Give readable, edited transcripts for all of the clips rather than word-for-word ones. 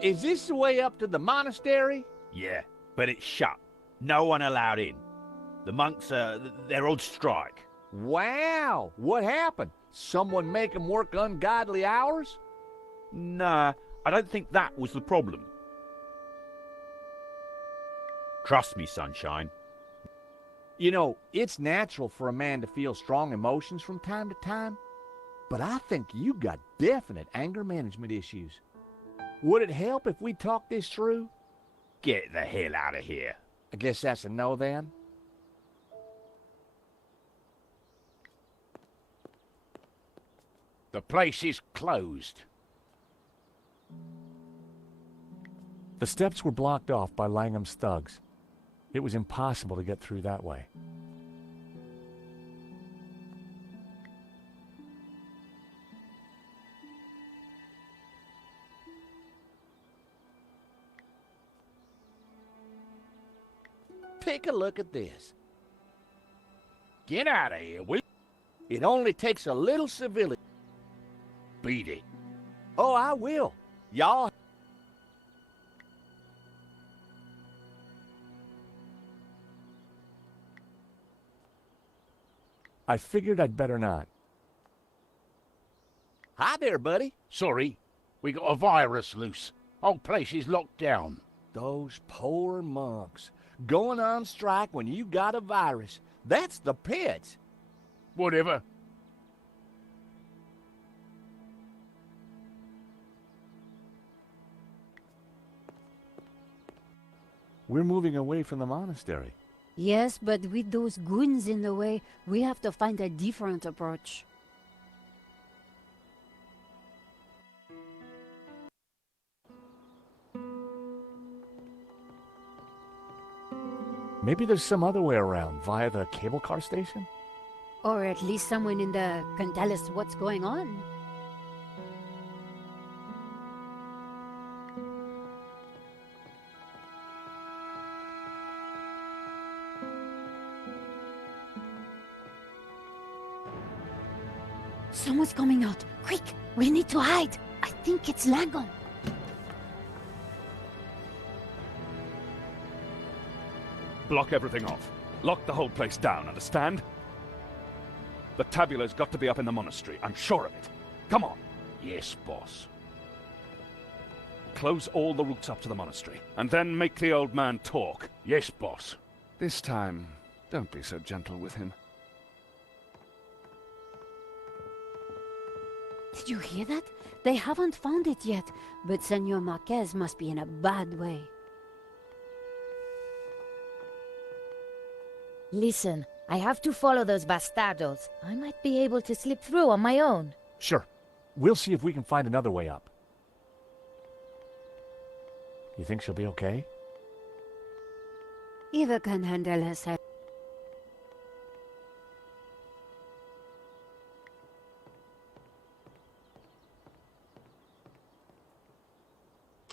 Is this the way up to the monastery? Yeah, but it's shut. No one allowed in. The monks they're on strike. Wow, what happened? Someone make 'em work ungodly hours? Nah, I don't think that was the problem. Trust me, Sunshine. You know, it's natural for a man to feel strong emotions from time to time, but I think you got definite anger management issues. Would it help if we talked this through? Get the hell out of here. I guess that's a no then. The place is closed. The steps were blocked off by Langham's thugs. It was impossible to get through that way. Take a look at this. Get out of here, will you? It only takes a little civility. Beat it. Oh, I will. Y'all. I figured I'd better not. Hi there, buddy. Sorry, we got a virus loose. Whole place is locked down. Those poor monks. Going on strike when you got a virus. That's the pits. Whatever. We're moving away from the monastery. Yes, but with those goons in the way, we have to find a different approach. Maybe there's some other way around, via the cable car station? Or at least someone in the can tell us what's going on. Someone's coming out. Quick, we need to hide. I think it's Langham. Block everything off. Lock the whole place down, understand? The tabula's got to be up in the monastery, I'm sure of it. Come on. Yes, boss. Close all the routes up to the monastery, and then make the old man talk. Yes, boss. This time, don't be so gentle with him. Did you hear that? They haven't found it yet, but Senor Marquez must be in a bad way. Listen, I have to follow those bastardos. I might be able to slip through on my own. Sure. We'll see if we can find another way up. You think she'll be okay? Eva can handle herself.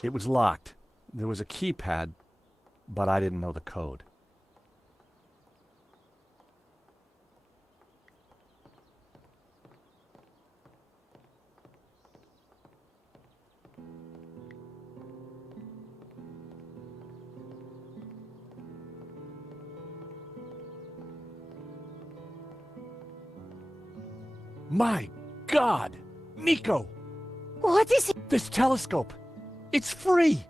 It was locked. There was a keypad, but I didn't know the code. My God! Nico! What is it? This telescope! It's free!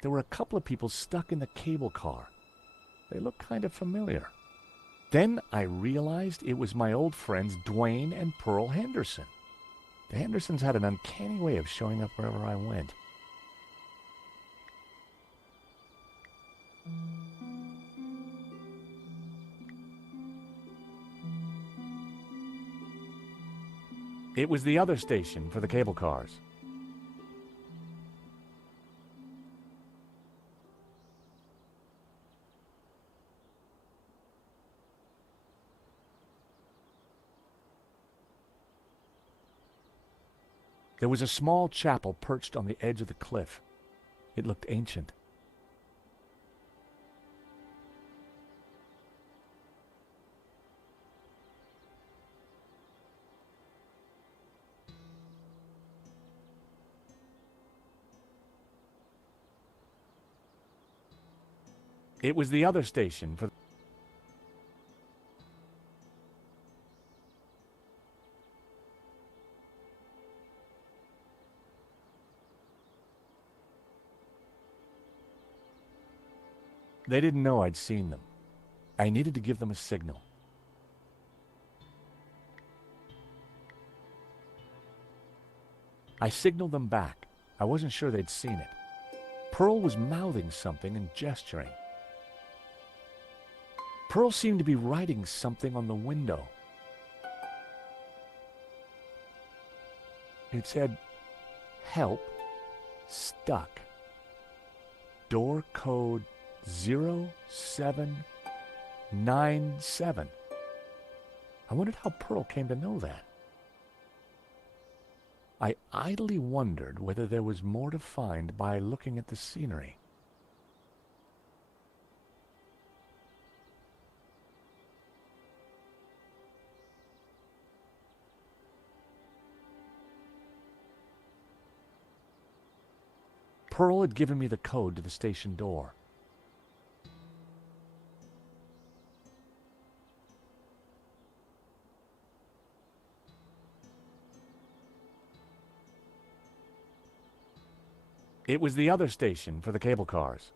there were a couple of people stuck in the cable car. They looked kind of familiar. Then I realized it was my old friends Dwayne and Pearl Henderson. The Hendersons had an uncanny way of showing up wherever I went. It was the other station for the cable cars. There was a small chapel perched on the edge of the cliff. It looked ancient. It was the other station for... They didn't know I'd seen them. I needed to give them a signal. I signaled them back. I wasn't sure they'd seen it. Pearl was mouthing something and gesturing. Pearl seemed to be writing something on the window. It said, "Help, stuck. Door code 0797. I wondered how Pearl came to know that. I idly wondered whether there was more to find by looking at the scenery. Pearl had given me the code to the station door. It was the other station for the cable cars.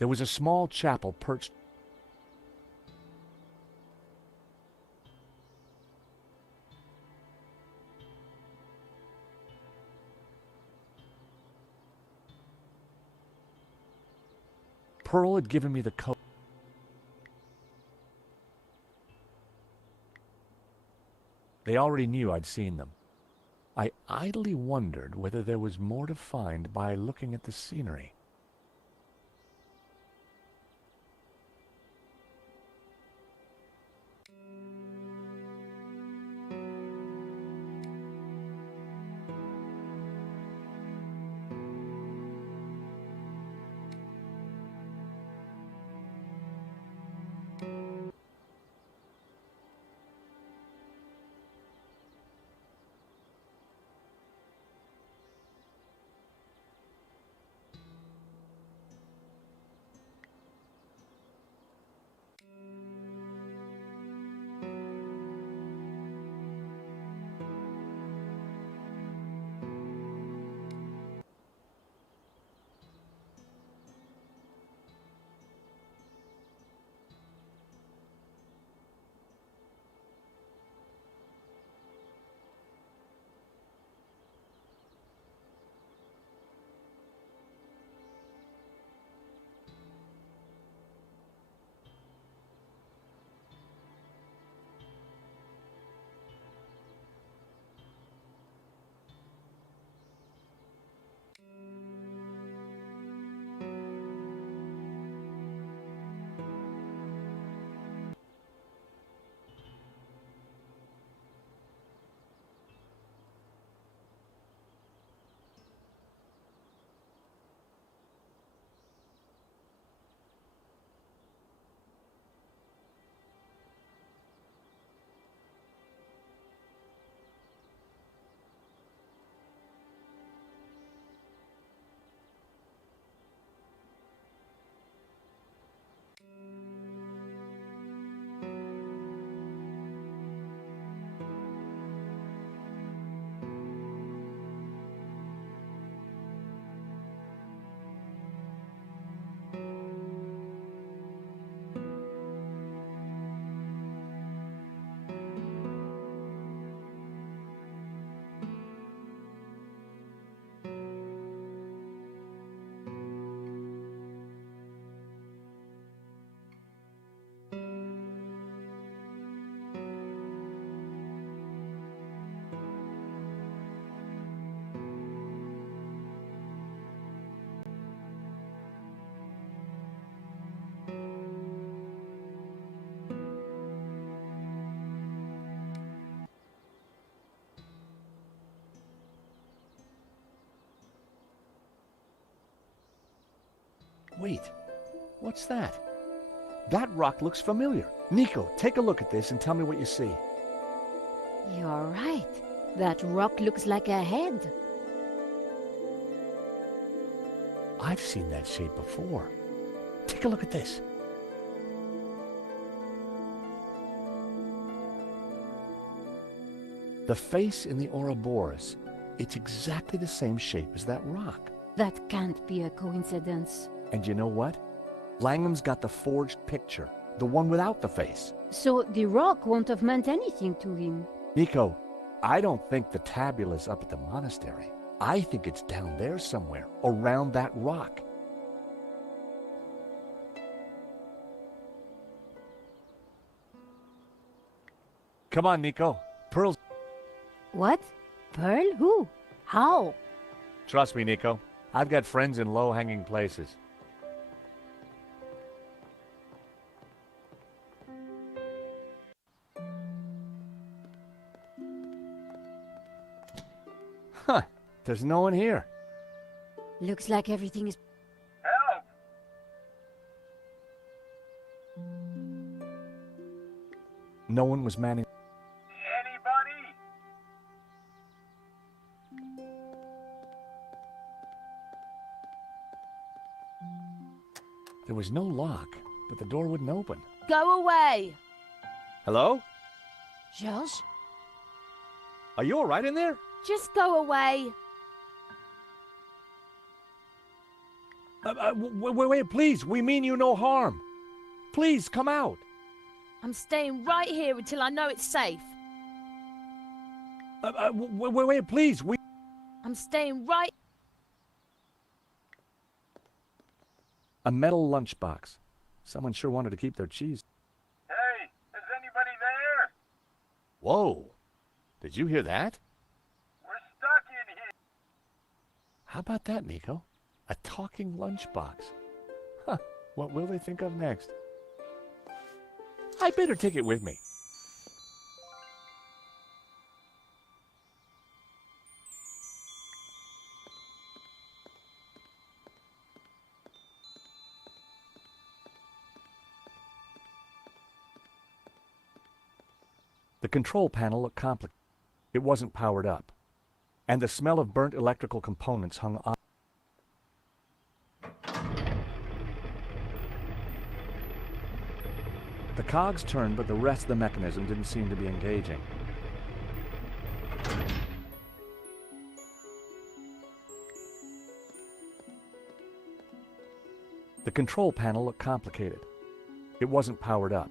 There was a small chapel perched... Pearl had given me the code. They already knew I'd seen them. I idly wondered whether there was more to find by looking at the scenery. Wait, what's that? That rock looks familiar. Nico, take a look at this and tell me what you see. You're right. That rock looks like a head. I've seen that shape before. Take a look at this. The face in the Ouroboros, it's exactly the same shape as that rock. That can't be a coincidence. And you know what? Langham's got the forged picture, the one without the face. So the rock won't have meant anything to him. Nico, I don't think the tabula's up at the monastery. I think it's down there somewhere, around that rock. Come on, Nico. Pearl's... What? Pearl? Who? How? Trust me, Nico. I've got friends in low-hanging places. Huh. There's no one here. Looks like everything is... Help! No one was manning... Anybody? There was no lock, but the door wouldn't open. Go away! Hello? Georges? Are you all right in there? Just go away! Wait, please. We mean you no harm. Please, come out. I'm staying right here until I know it's safe. Wait, please. I'm staying right... A metal lunchbox. Someone sure wanted to keep their cheese. Hey, is anybody there? Whoa. Did you hear that? We're stuck in here. How about that, Nico? A talking lunchbox. Huh. What will they think of next? I better take it with me. The control panel looked complicated. It wasn't powered up, and the smell of burnt electrical components hung on. The cogs turned, but the rest of the mechanism didn't seem to be engaging. The control panel looked complicated. It wasn't powered up.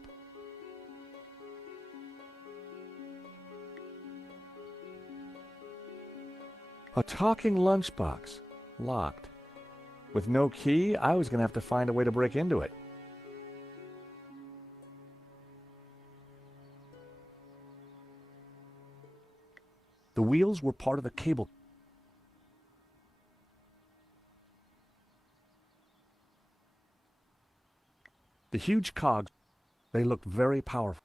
A talking lunchbox. Locked. With no key, I was going to have to find a way to break into it. The wheels were part of the cable. The huge cogs, they looked very powerful.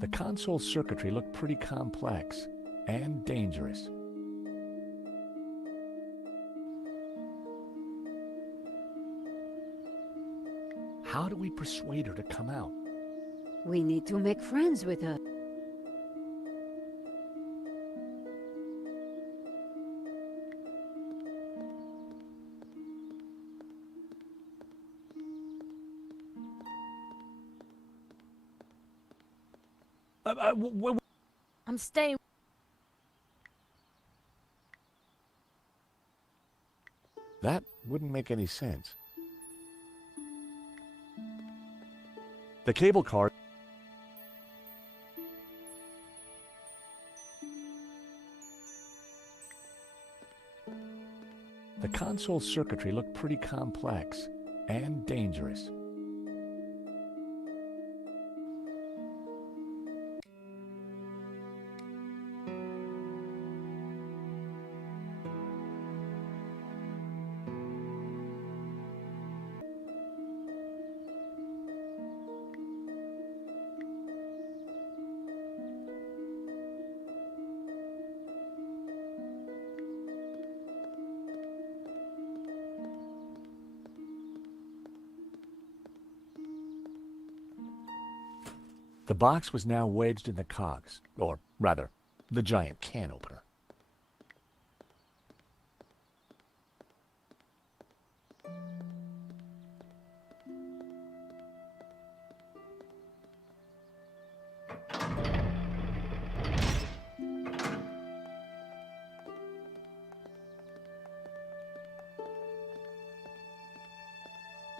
The console circuitry looked pretty complex and dangerous. How do we persuade her to come out? We need to make friends with her. I'm staying... That wouldn't make any sense. The cable car... The console circuitry looked pretty complex and dangerous. The box was now wedged in the cogs, or rather, the giant can opener.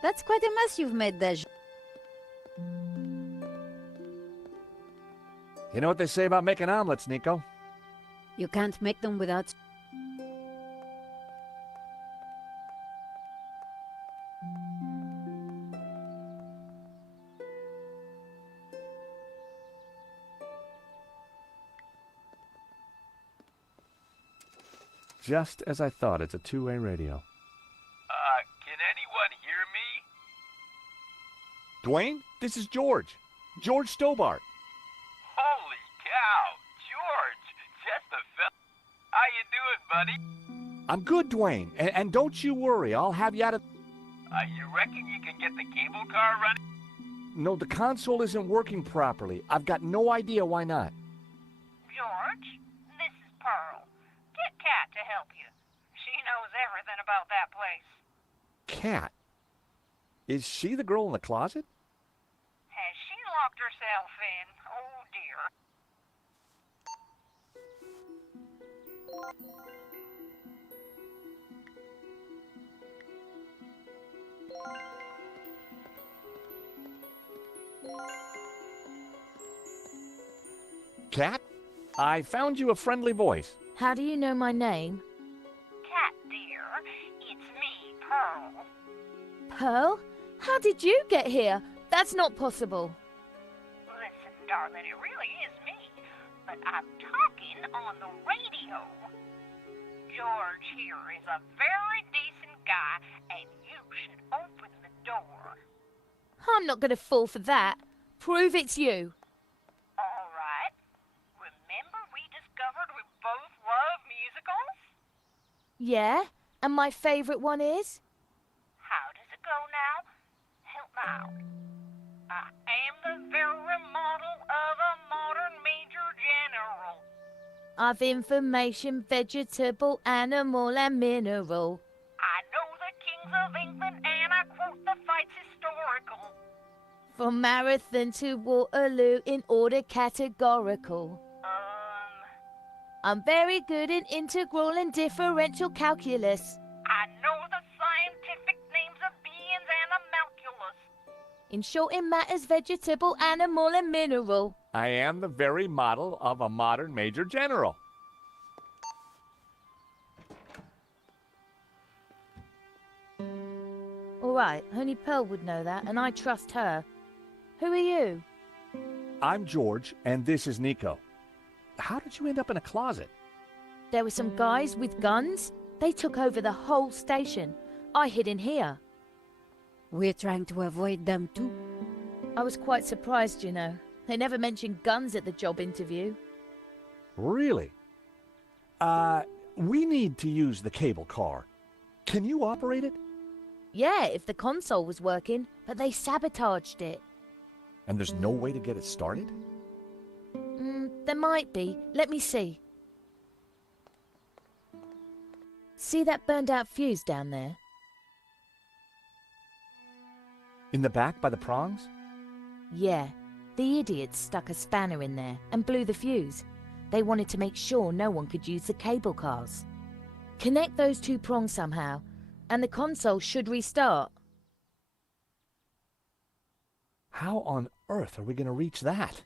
That's quite a mess you've made there. You know what they say about making omelets, Nico? You can't make them without... Just as I thought, it's a two-way radio. Can anyone hear me? Dwayne, this is George. George Stobart. Holy cow, George, just the fella. How you doing, buddy? I'm good, Dwayne. And don't you worry, I'll have you out of... You reckon you can get the cable car running? No, the console isn't working properly. I've got no idea why not. George, this is Pearl. Get Kat to help you. She knows everything about that place. Kat? Is she the girl in the closet? Has she locked herself in? Oh, dear. Kat? I found you a friendly voice. How do you know my name? Kat, dear, it's me, Pearl. Pearl? How did you get here? That's not possible. Listen, darling, it really is me. But I'm talking on the radio. George here is a very decent guy, and you should open the door. I'm not going to fall for that. Prove it's you. All right. Remember we discovered we both love musicals? Yeah? And my favourite one is? How does it go now? Help me out. I am the very model of a modern major general. Of information, vegetable, animal, and mineral. I know the kings of England and I quote the fights historical. From Marathon to Waterloo in order categorical. I'm very good in integral and differential calculus. I know the scientific names of beings and homunculus. In short, it matters vegetable, animal, and mineral. I am the very model of a modern major general. All right, only Pearl would know that, and I trust her. Who are you? I'm George, and this is Nico. How did you end up in a closet? There were some guys with guns. They took over the whole station. I hid in here. We're trying to avoid them too. I was quite surprised, you know. They never mentioned guns at the job interview. Really? We need to use the cable car. Can you operate it? Yeah, if the console was working, but they sabotaged it. And there's no way to get it started? There might be. Let me see. See that burned out fuse down there? In the back by the prongs? Yeah. The idiots stuck a spanner in there and blew the fuse. They wanted to make sure no one could use the cable cars. Connect those two prongs somehow, and the console should restart. How on earth are we going to reach that?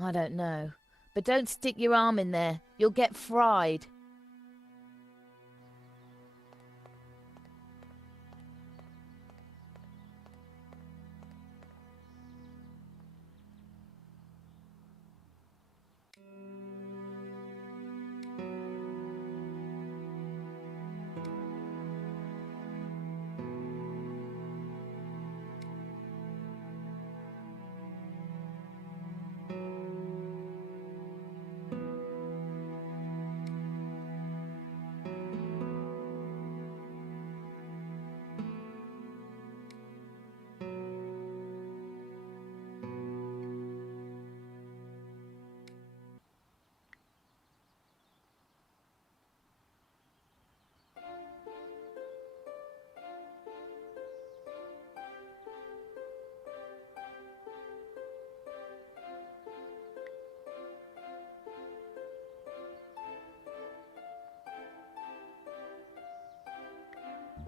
I don't know. But don't stick your arm in there. You'll get fried.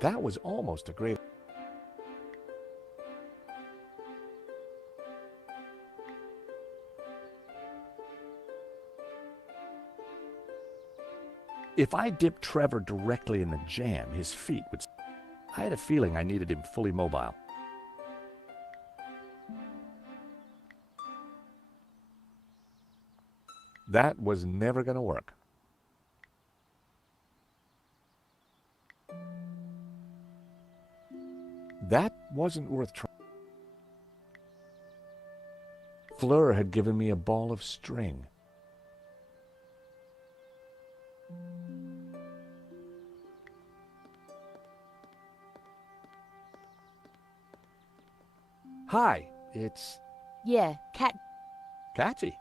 That was almost a great... If I dipped Trevor directly in the jam, his feet would... I had a feeling I needed him fully mobile. That was never going to work. That wasn't worth trying. Fleur had given me a ball of string. Hi, it's Yeah, Catchy.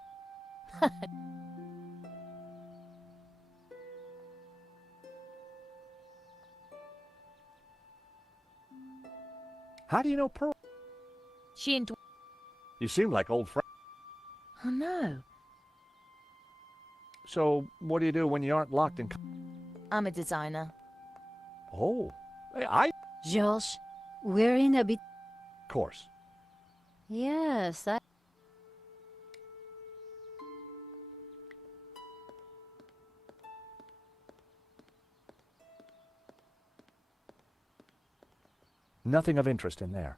How do you know Pearl? She and You seem like old friends. Oh no, So, what do you do when you aren't locked in... I'm a designer. Oh, I... George, we're in a bit... Of course. Yes, I... Nothing of interest in there.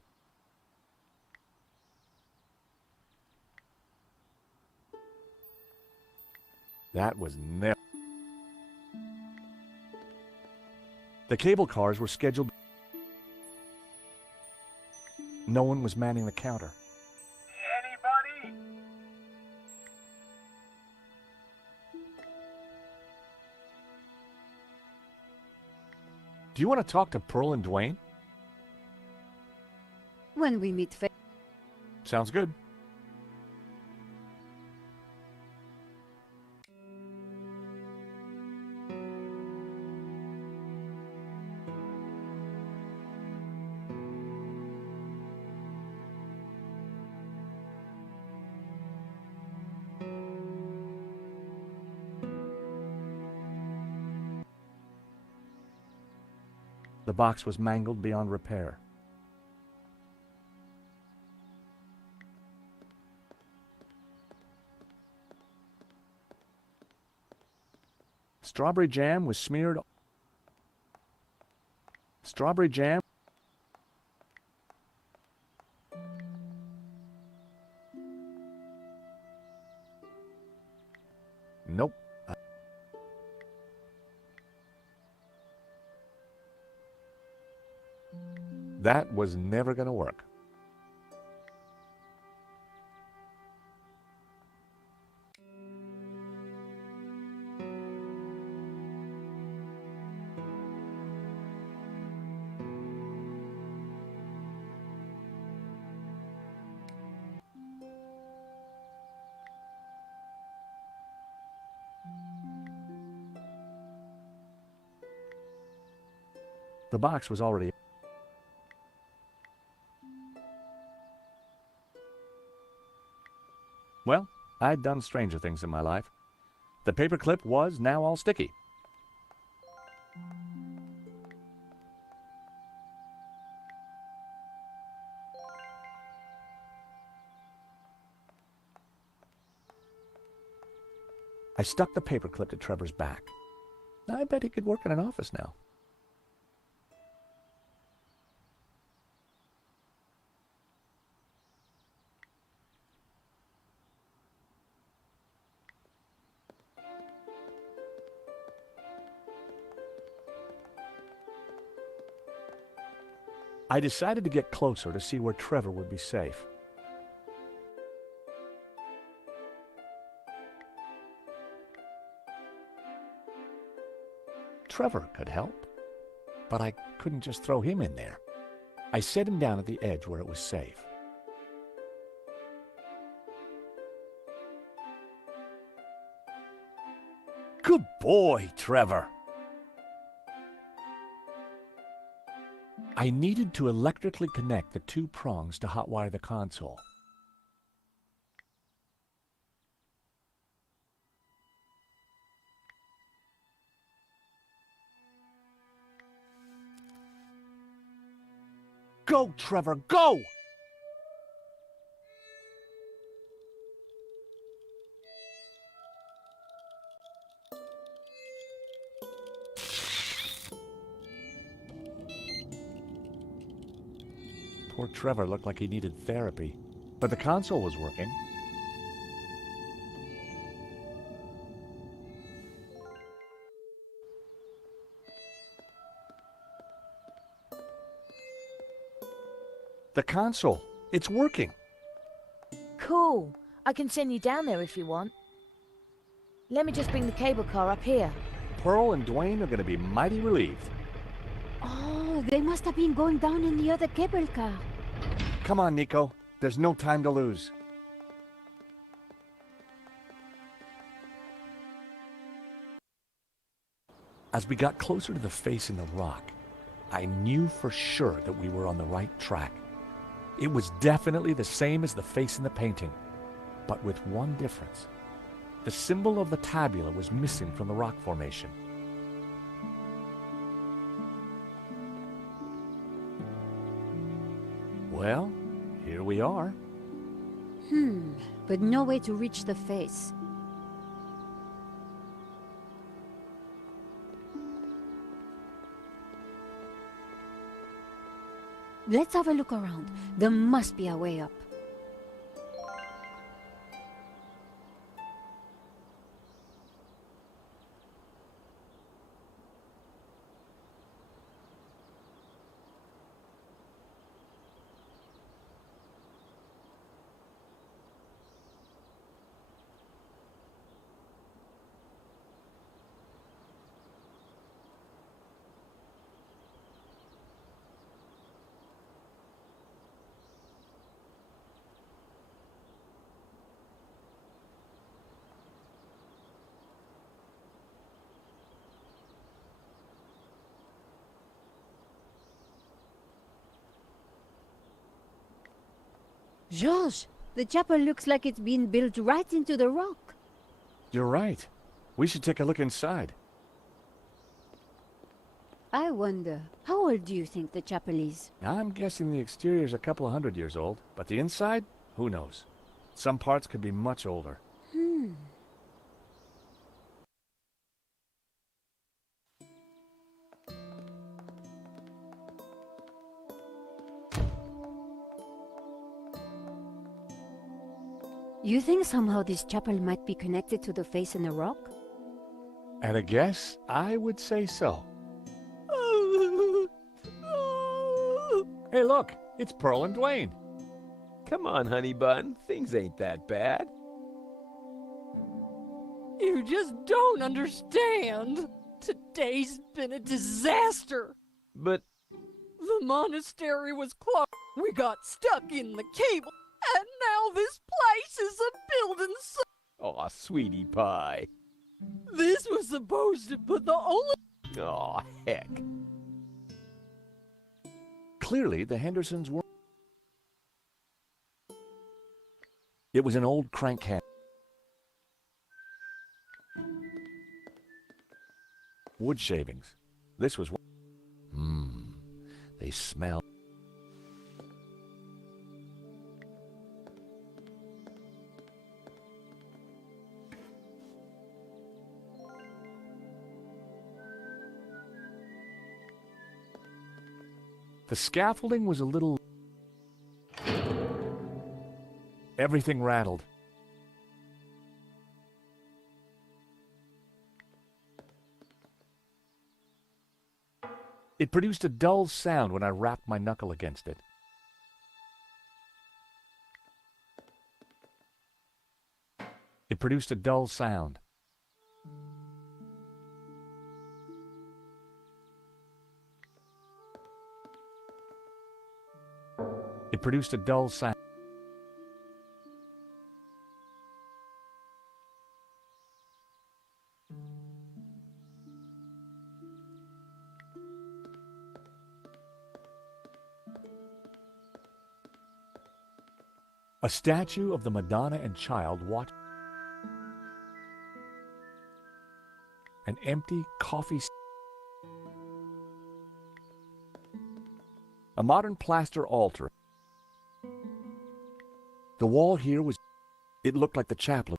That was never... The cable cars were scheduled... No one was manning the counter. Anybody? Do you want to talk to Pearl and Dwayne? When we meet face... Sounds good. The box was mangled beyond repair. Strawberry jam was smeared... Strawberry jam... Nope. That was never going to work. The box was already... Well, I'd done stranger things in my life. The paperclip was now all sticky. I stuck the paperclip to Trevor's back. I bet he could work in an office now. I decided to get closer to see where Trevor would be safe. Trevor could help, but I couldn't just throw him in there. I set him down at the edge where it was safe. Good boy, Trevor. I needed to electrically connect the two prongs to hotwire the console. Go, Trevor, go! Poor Trevor looked like he needed therapy, but the console was working. The console, it's working. Cool. I can send you down there if you want. Let me just bring the cable car up here. Pearl and Dwayne are going to be mighty relieved. Oh, they must have been going down in the other cable car. Come on, Nico. There's no time to lose. As we got closer to the face in the rock, I knew for sure that we were on the right track. It was definitely the same as the face in the painting, but with one difference. The symbol of the tabula was missing from the rock formation. Well, here we are. But no way to reach the face. Let's have a look around. There must be a way up. George, the chapel looks like it's been built right into the rock. You're right. We should take a look inside. I wonder, how old do you think the chapel is? I'm guessing the exterior's a couple of 100 years old, but the inside? Who knows? Some parts could be much older. You think somehow this chapel might be connected to the face in the rock? At a guess, I would say so. Hey, look! It's Pearl and Dwayne. Come on, honey bun. Things ain't that bad. You just don't understand. Today's been a disaster. But The monastery was closed. We got stuck in the cable. And now this place is a building site. aw, sweetie pie. This was supposed to be the only... Aw, heck. Clearly, the Hendersons were... It was an old crank hand. Wood shavings. This was... They smell... The scaffolding was a little... Everything rattled. It produced a dull sound when I rapped my knuckle against it. It produced a dull sound. It produced a dull sound. A statue of the Madonna and Child watched. An empty coffee. A modern plaster altar. The wall here was... It looked like the chapel.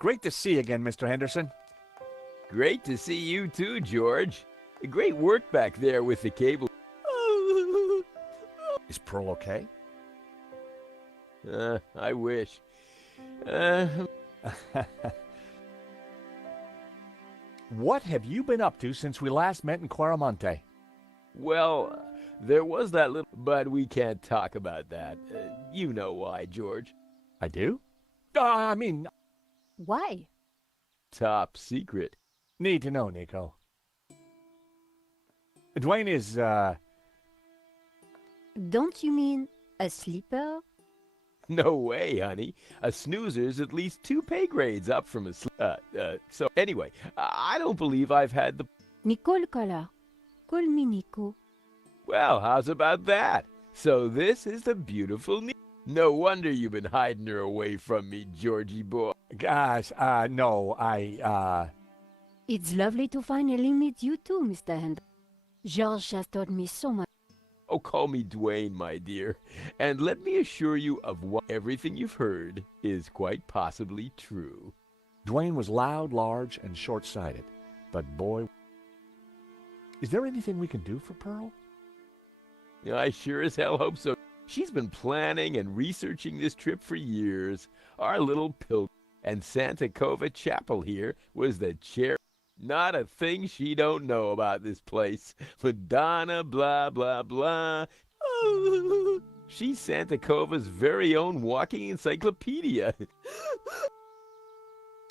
Great to see you again, Mr. Henderson. Great to see you too, George. Great work back there with the cable. Is Pearl okay? I wish. What have you been up to since we last met in Quaramonte? Well, there was that little... But we can't talk about that. You know why, George. I do? Why? Top secret. Need to know, Nico. Dwayne is, Don't you mean a sleeper? No way, honey. A snoozer's at least 2 pay grades up from a so anyway, I don't believe I've had the... Nicole Collar. Call me Nico. Well, how's about that? So this is the beautiful No wonder you've been hiding her away from me, Georgie boy. Gosh, no, It's lovely to finally meet you too, Mr. Henderson. George has told me so much. Oh, call me Dwayne, my dear. And let me assure you of what everything you've heard is quite possibly true. Dwayne was loud, large, and short-sighted. But boy... Is there anything we can do for Pearl? I sure as hell hope so. She's been planning and researching this trip for years. Our little pilgrim and Santa Cova Chapel here was the cherry. Not a thing she don't know about this place. Madonna, blah, blah, blah. Oh, she's Santa Cova's very own walking encyclopedia.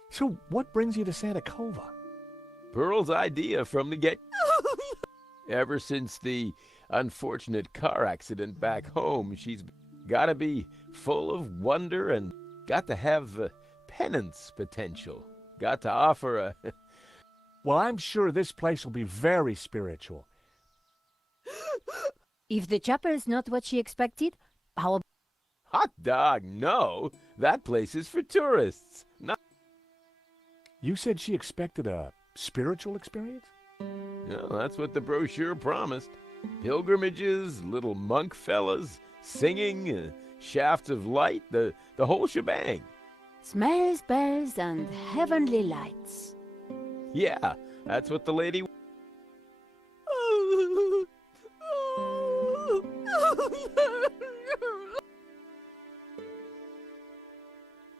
So what brings you to Santa Cova? Pearl's idea from the get. Ever since the unfortunate car accident back home, she's got to be full of wonder and got to have penance potential. Got to offer a... Well, I'm sure this place will be very spiritual. If the chapel is not what she expected, how about... Hot dog, no. That place is for tourists. Not... You said she expected a spiritual experience? No, that's what the brochure promised. Pilgrimages, little monk fellas, singing, shafts of light, the whole shebang. Smells, bells, and heavenly lights. Yeah, that's what the lady...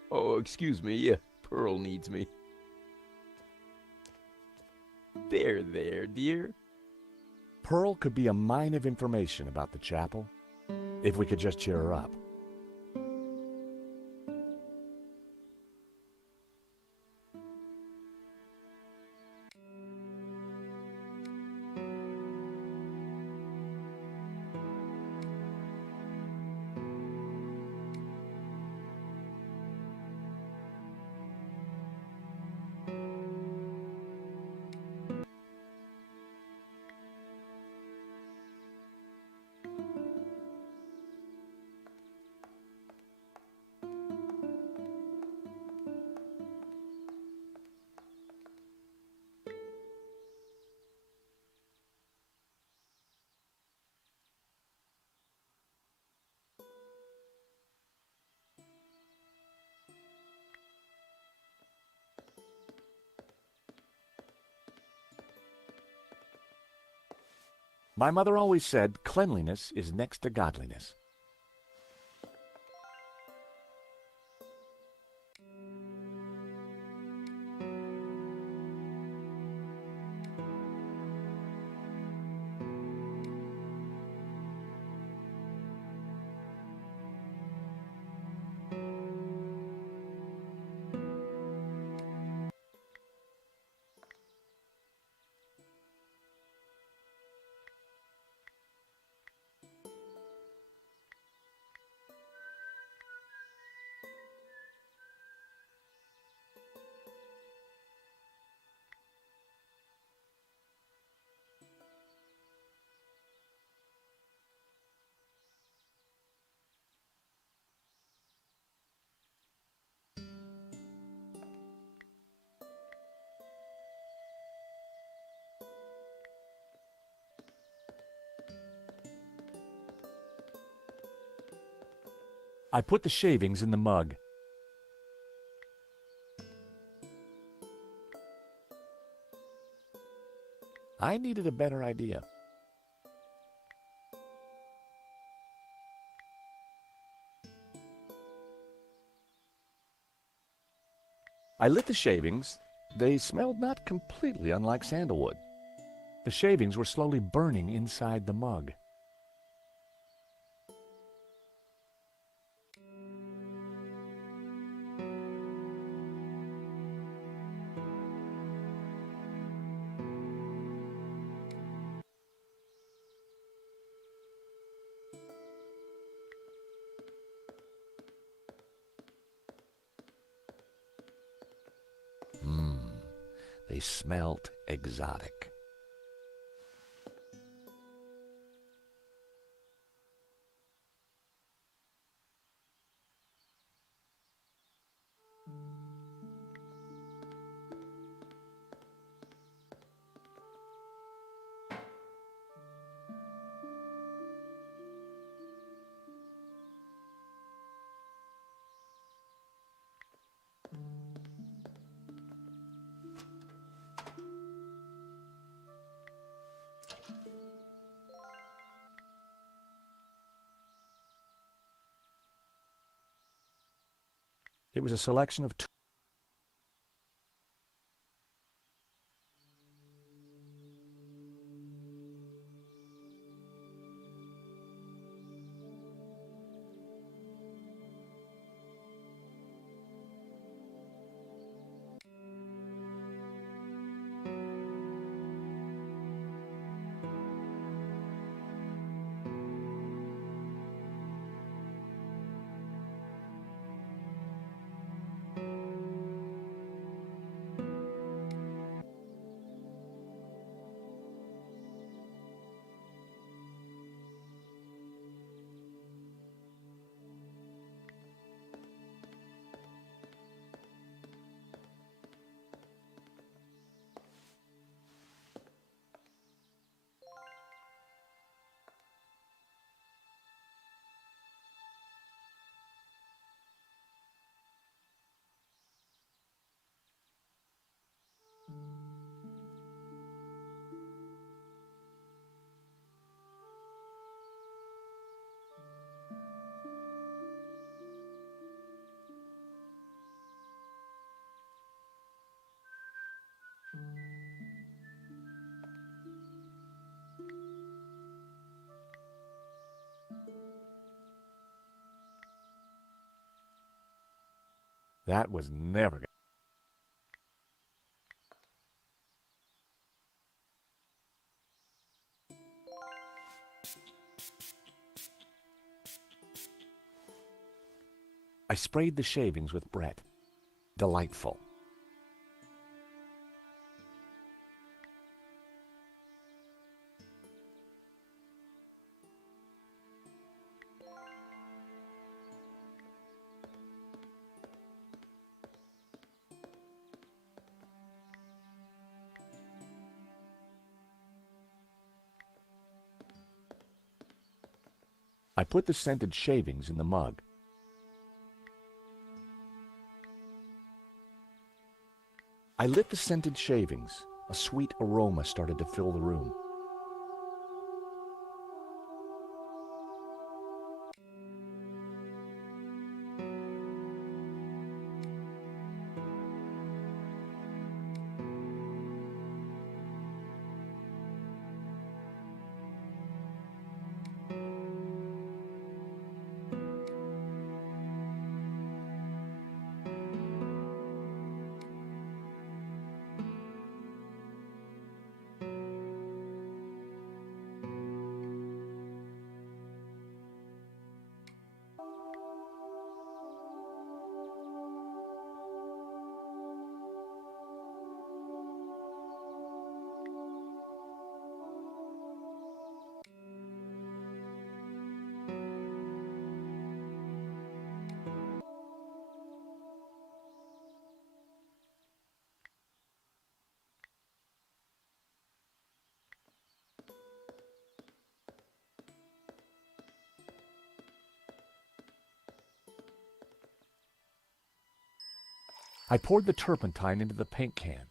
Oh, excuse me. Pearl needs me. There, dear. Pearl could be a mine of information about the chapel, if we could just cheer her up. My mother always said cleanliness is next to godliness. I put the shavings in the mug. I needed a better idea. I lit the shavings. They smelled not completely unlike sandalwood. The shavings were slowly burning inside the mug. They smelt exotic. It was a selection of that was never going. I sprayed the shavings with Brett. Delightful. I put the scented shavings in the mug. I lit the scented shavings. A sweet aroma started to fill the room. I poured the turpentine into the paint can.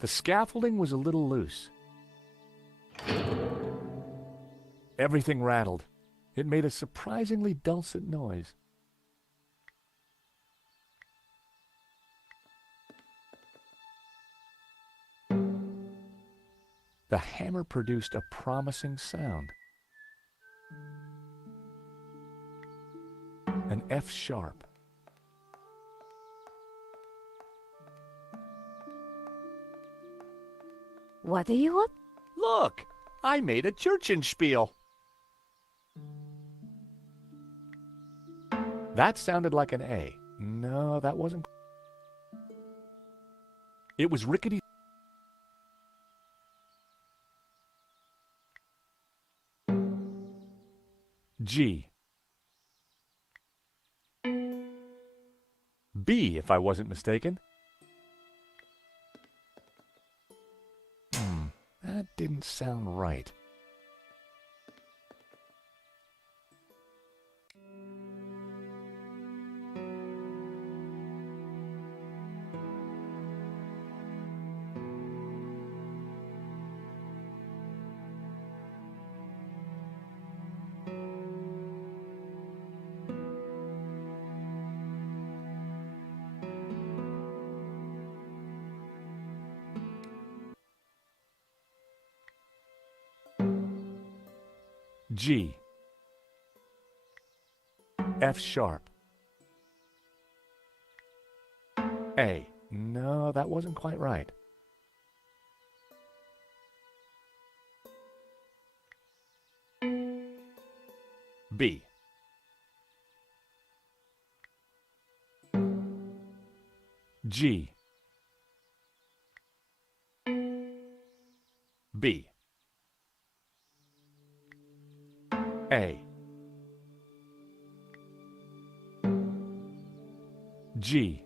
The scaffolding was a little loose. Everything rattled. It made a surprisingly dulcet noise. The hammer produced a promising sound. An F sharp. What are you up? Look, I made a Churchenspiel. That sounded like an A. No, that wasn't. It was rickety. G. B, if I wasn't mistaken. That didn't sound right. G. F sharp. A. No, that wasn't quite right. B. G. B. A. G.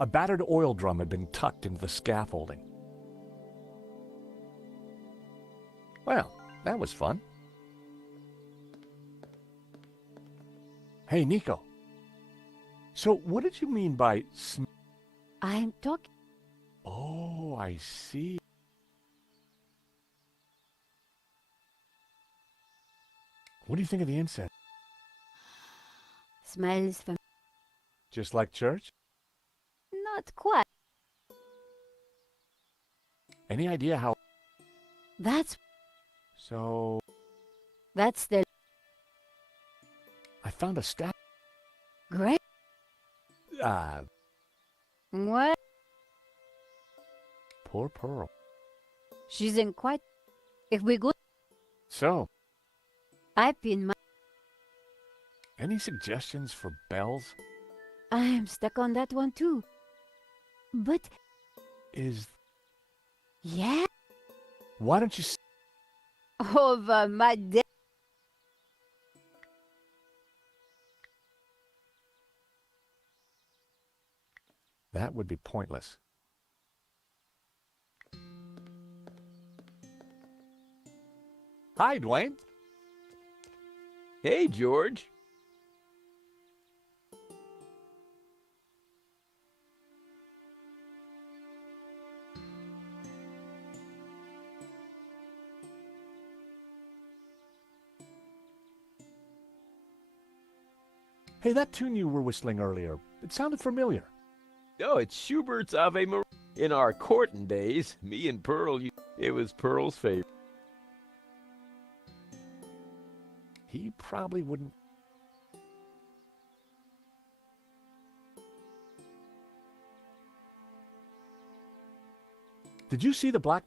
A battered oil drum had been tucked into the scaffolding. Well, that was fun. Hey, Nico. So what did you mean by I'm talking. Oh, I see. What do you think of the incense? Smells familiar. Just like church? Not quite. Any idea how? That's So, the I found a stat. great. What? Poor Pearl. She's in quite. If we go, So, I pin my. any suggestions for bells? I'm stuck on that one too. But Is, yeah, why don't you over my dead. That would be pointless. Hi, Dwayne. Hey, George. Hey, that tune you were whistling earlier, it sounded familiar. Oh, it's Schubert's Ave Maria. In our courting days, me and Pearl, it was Pearl's favorite. He probably wouldn't. Did you see the black?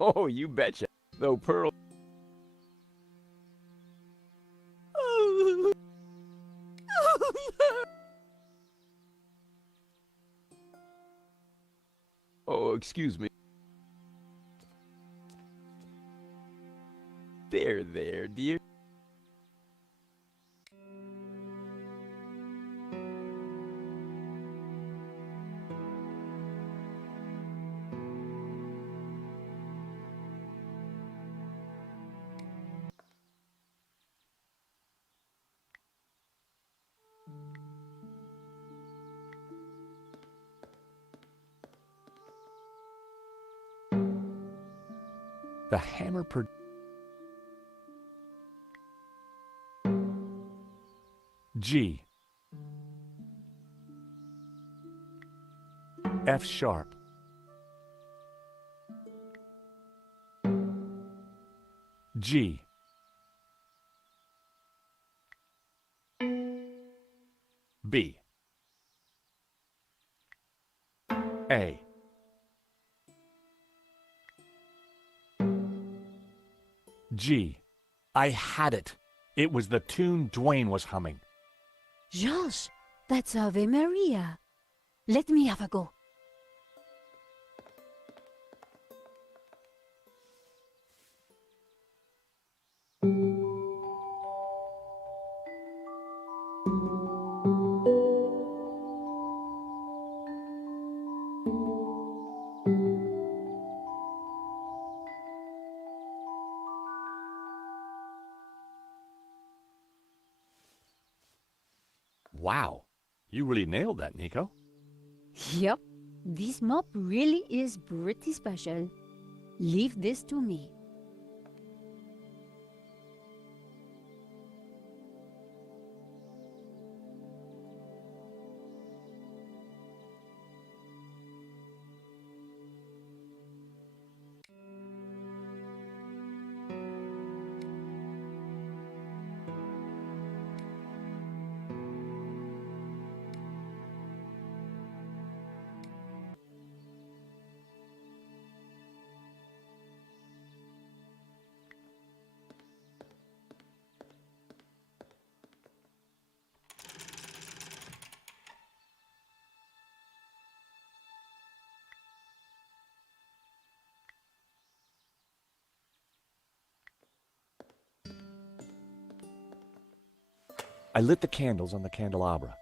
Oh, you betcha. Though Pearl. Oh, excuse me. There, dear. The hammer per. G. F sharp. G. B. A. G. I had it. It was the tune Dwayne was humming. George, that's Ave Maria. Let me have a go. Wow, you really nailed that, Nico. Yep, this mop really is pretty special. Leave this to me. I lit the candles on the candelabra.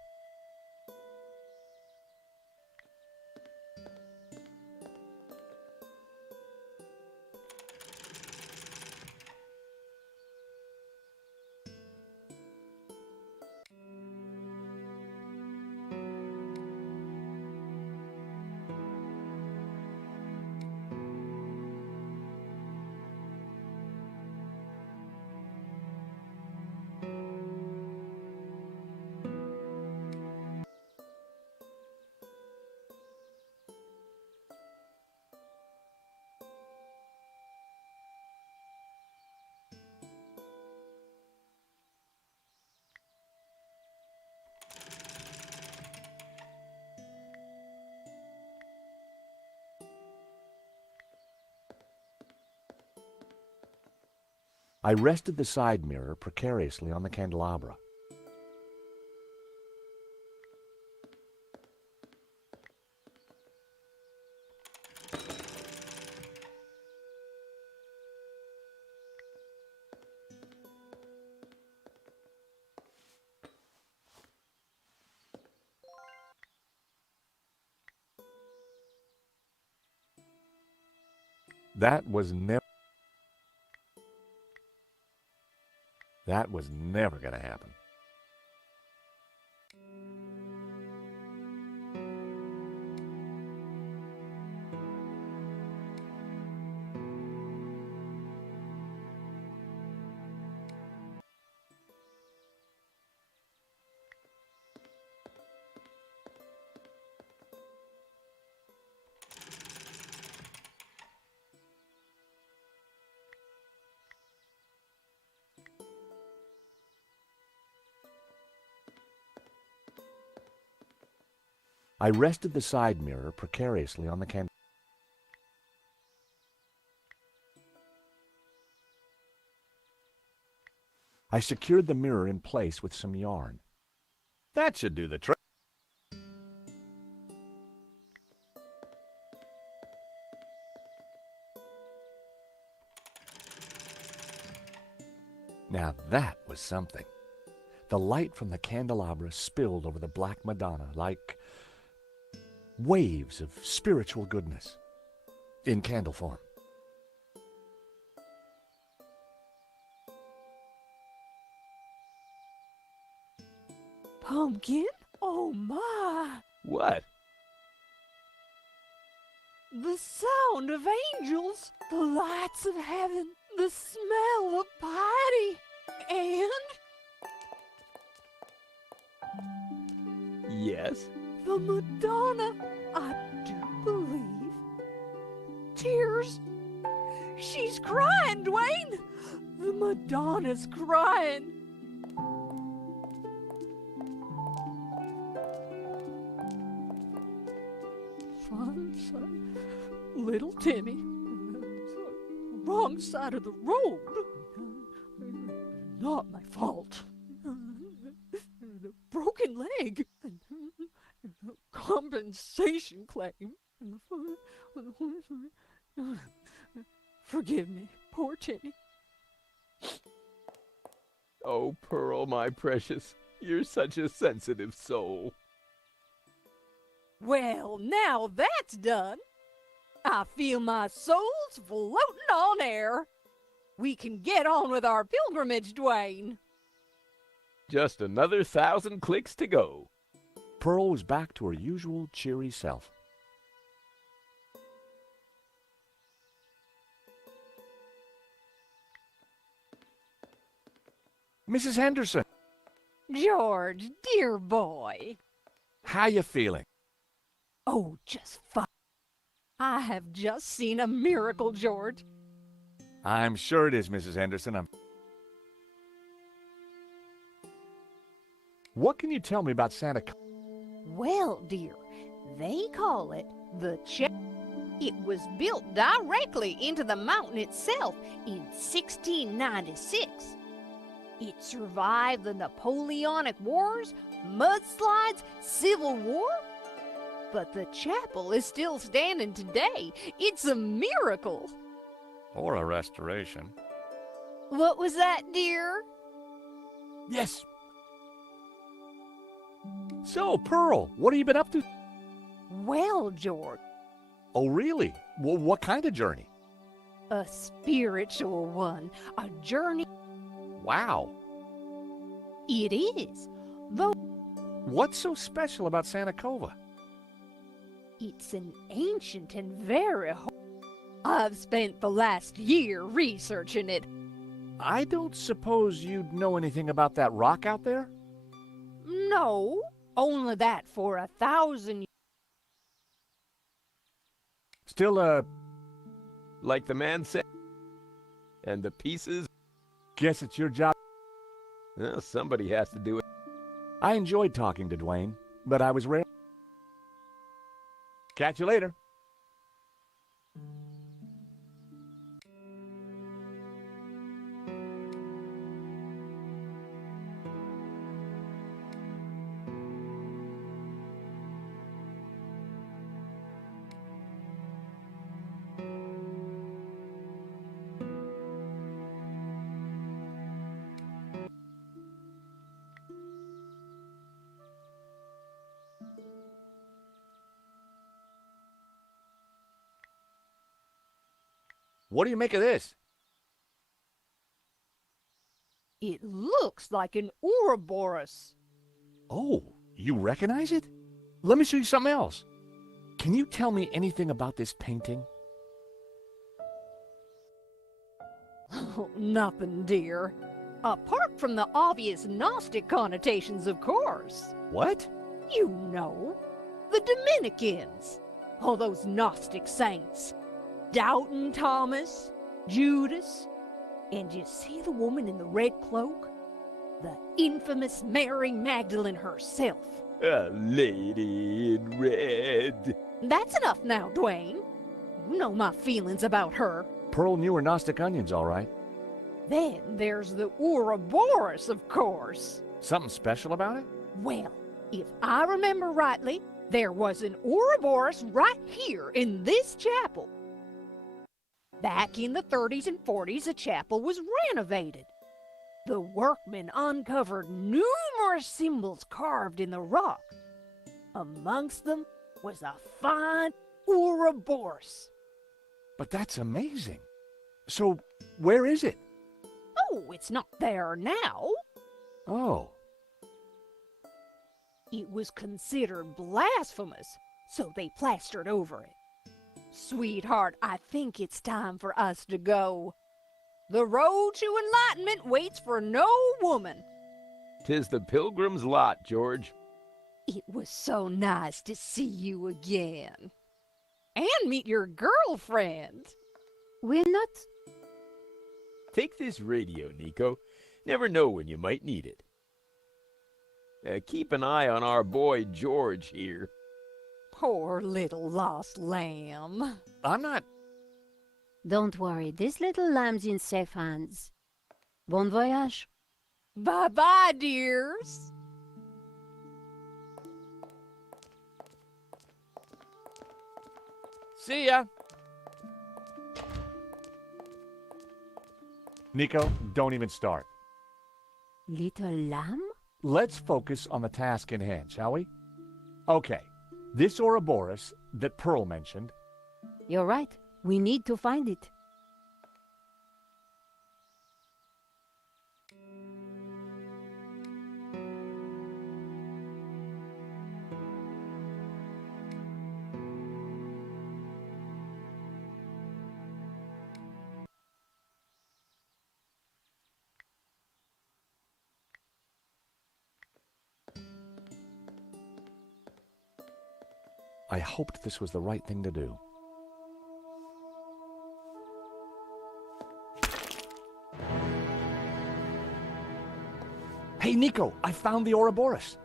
I rested the side mirror precariously on the candelabra. That was never going to happen. I rested the side mirror precariously on the candelabra. I secured the mirror in place with some yarn. That should do the trick. Now that was something. The light from the candelabra spilled over the Black Madonna like waves of spiritual goodness in candle form. Pumpkin? Oh my! What? The sound of angels, the lights of heaven, the smell of piety, and Yes? the Madonna, I do believe. Tears. She's crying, Dwayne. The Madonna's crying. Father, son, little Timmy. Wrong side of the road. Not my fault. The broken leg. Compensation claim. Forgive me, poor Timmy. Oh, Pearl, my precious, you're such a sensitive soul. Well, now that's done. I feel my soul's floating on air. We can get on with our pilgrimage, Dwayne. Just another 1,000 clicks to go. Pearl was back to her usual cheery self. Mrs. Henderson, George, dear boy. how you feeling? Oh, just fine. I have just seen a miracle, George. I'm sure it is, Mrs. Henderson. What can you tell me about Santa Claus? Well, dear, they call it the Chapel. It was built directly into the mountain itself in 1696. It survived the Napoleonic Wars, mudslides, Civil War. But the chapel is still standing today. It's a miracle. Or a restoration. What was that, dear? Yes. So, Pearl, what have you been up to? Well, George, Oh, really? Well, what kind of journey? a spiritual one, a journey. Wow. It is, though What's so special about Santa Cova? it's an ancient and very. I've spent the last year researching it. I don't suppose you'd know anything about that rock out there? No, only that for 1,000 years. Still, Like the man said. And the pieces? guess it's your job. Well, somebody has to do it. I enjoyed talking to Dwayne, but I was rare. Catch you later. What do you make of this? It looks like an Ouroboros. Oh, you recognize it? Let me show you something else. Can you tell me anything about this painting? Oh, nothing, dear. Apart from the obvious Gnostic connotations, of course. What? You know, the Dominicans. All those Gnostic saints. Doubting Thomas, Judas, and you see the woman in the red cloak? The infamous Mary Magdalene herself. A lady in red. That's enough now, Dwayne. You know my feelings about her. Pearl knew her Gnostic onions, all right. Then there's the Ouroboros, of course. Something special about it? Well, if I remember rightly, there was an Ouroboros right here in this chapel. Back in the 30s and 40s, the chapel was renovated. The workmen uncovered numerous symbols carved in the rock. Amongst them was a fine Ouroboros. But that's amazing. So, where is it? Oh, it's not there now. Oh. It was considered blasphemous, so they plastered over it. Sweetheart, I think it's time for us to go. The road to enlightenment waits for no woman. 'Tis the pilgrim's lot, George. It was so nice to see you again. And meet your girlfriend. We're not... Take this radio, Nico. Never know when you might need it. Keep an eye on our boy George here. Poor little lost lamb. I'm not... Don't worry, this little lamb's in safe hands. Bon voyage. Bye-bye, dears. See ya. Nico, don't even start. Little lamb? Let's focus on the task in hand, shall we? Okay, this Ouroboros that Pearl mentioned. You're right. We need to find it. I hoped this was the right thing to do. Hey, Nico, I found the Ouroboros.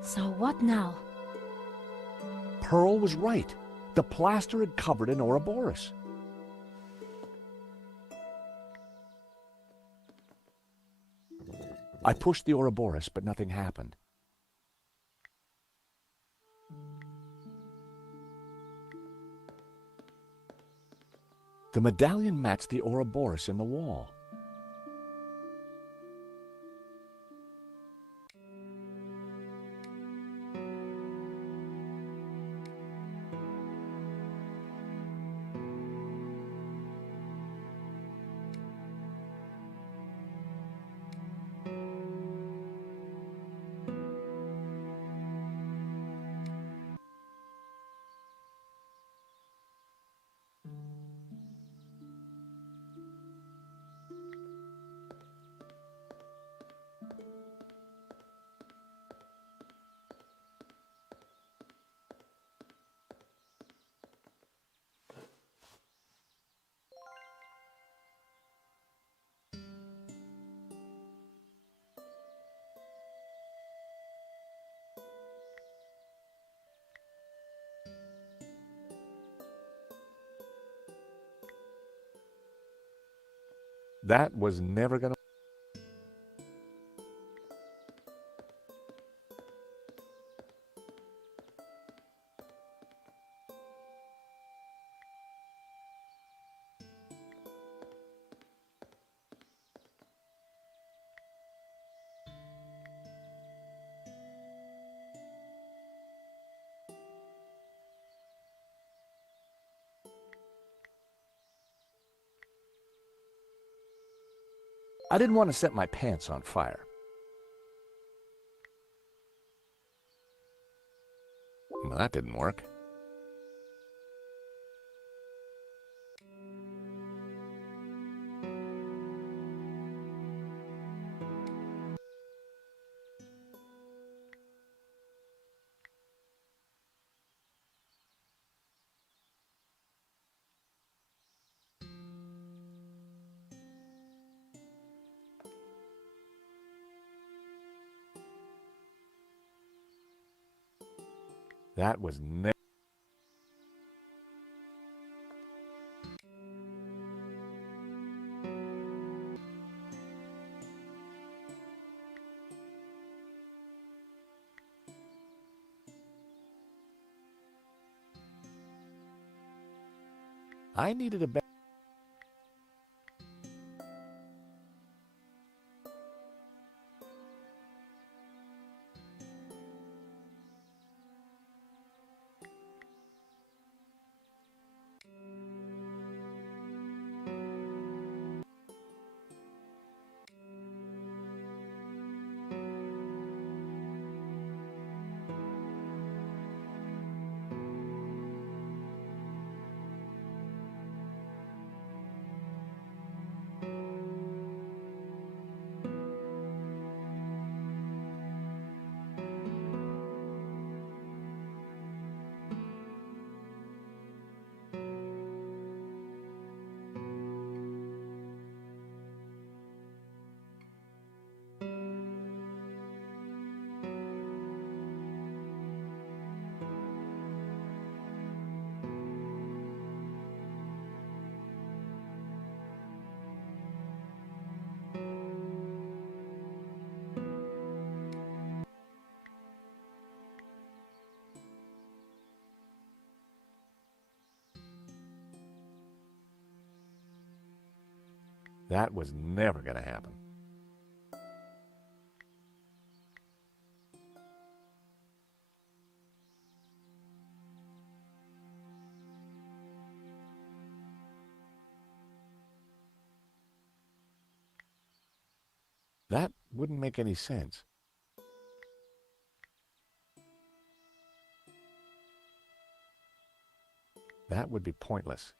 So what now? Pearl was right. The plaster had covered an Ouroboros. I pushed the Ouroboros, but nothing happened. The medallion matched the Ouroboros in the wall. That was never gonna... I didn't want to set my pants on fire. Well, that didn't work. That was never... I needed a better... That was never going to happen. That wouldn't make any sense. That would be pointless.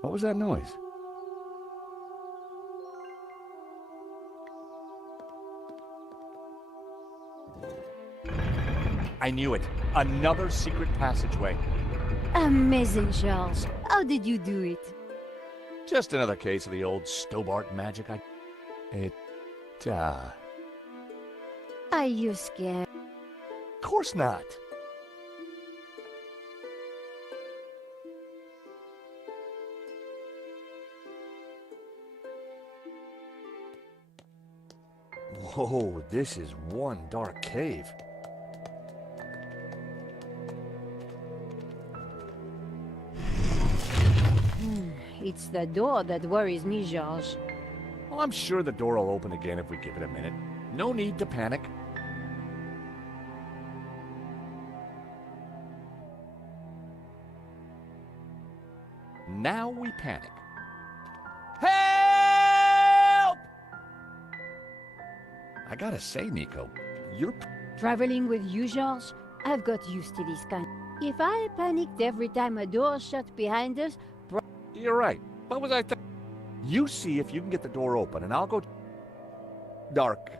What was that noise? I knew it. Another secret passageway. Amazing, Charles. How did you do it? Just another case of the old Stobart magic. Are you scared? Of course not. Whoa, this is one dark cave. It's the door that worries me, Georges. Well, I'm sure the door will open again if we give it a minute. No need to panic. Now we panic. Help! I gotta say, Nico, you're... Traveling with you, Georges, I've got used to this kind. If I panicked every time a door shut behind us... You're right. What was I thinking? You see if you can get the door open, and I'll go... Dark,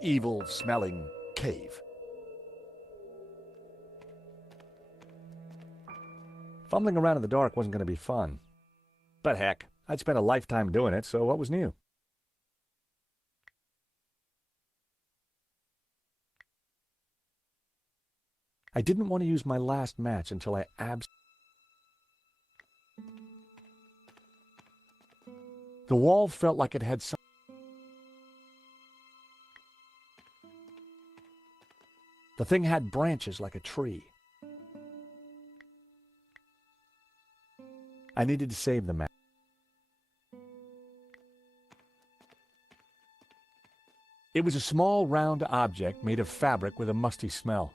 evil-smelling cave. Fumbling around in the dark wasn't going to be fun. But heck, I'd spent a lifetime doing it, so what was new? I didn't want to use my last match until I The wall felt like it had some... The thing had branches like a tree. I needed to save the match. It was a small, round object made of fabric with a musty smell.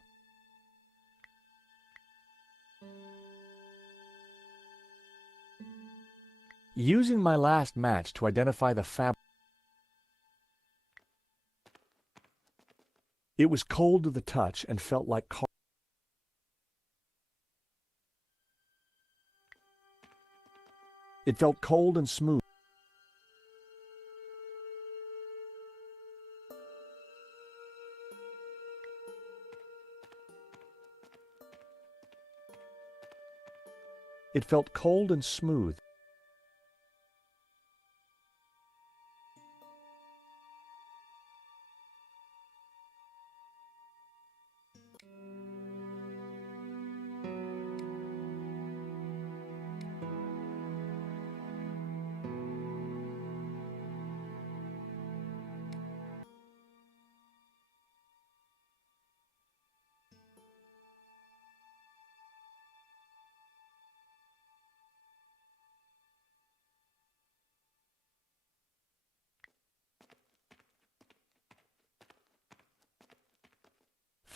Using my last match to identify the fabric, it was cold to the touch and felt like It felt cold and smooth. It felt cold and smooth.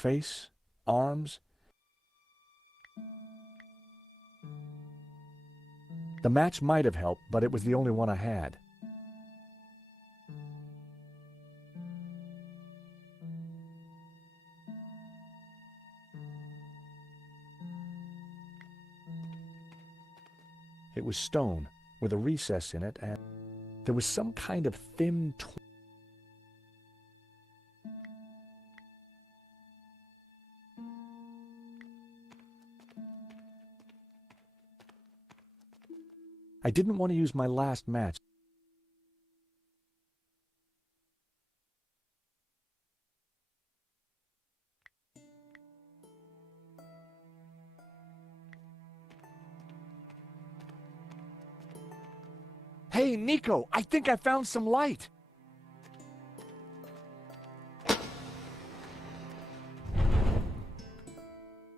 Face, arms. The match might have helped, but it was the only one I had. It was stone, with a recess in it, and there was some kind of thin I didn't want to use my last match. Hey, Nico, I think I found some light.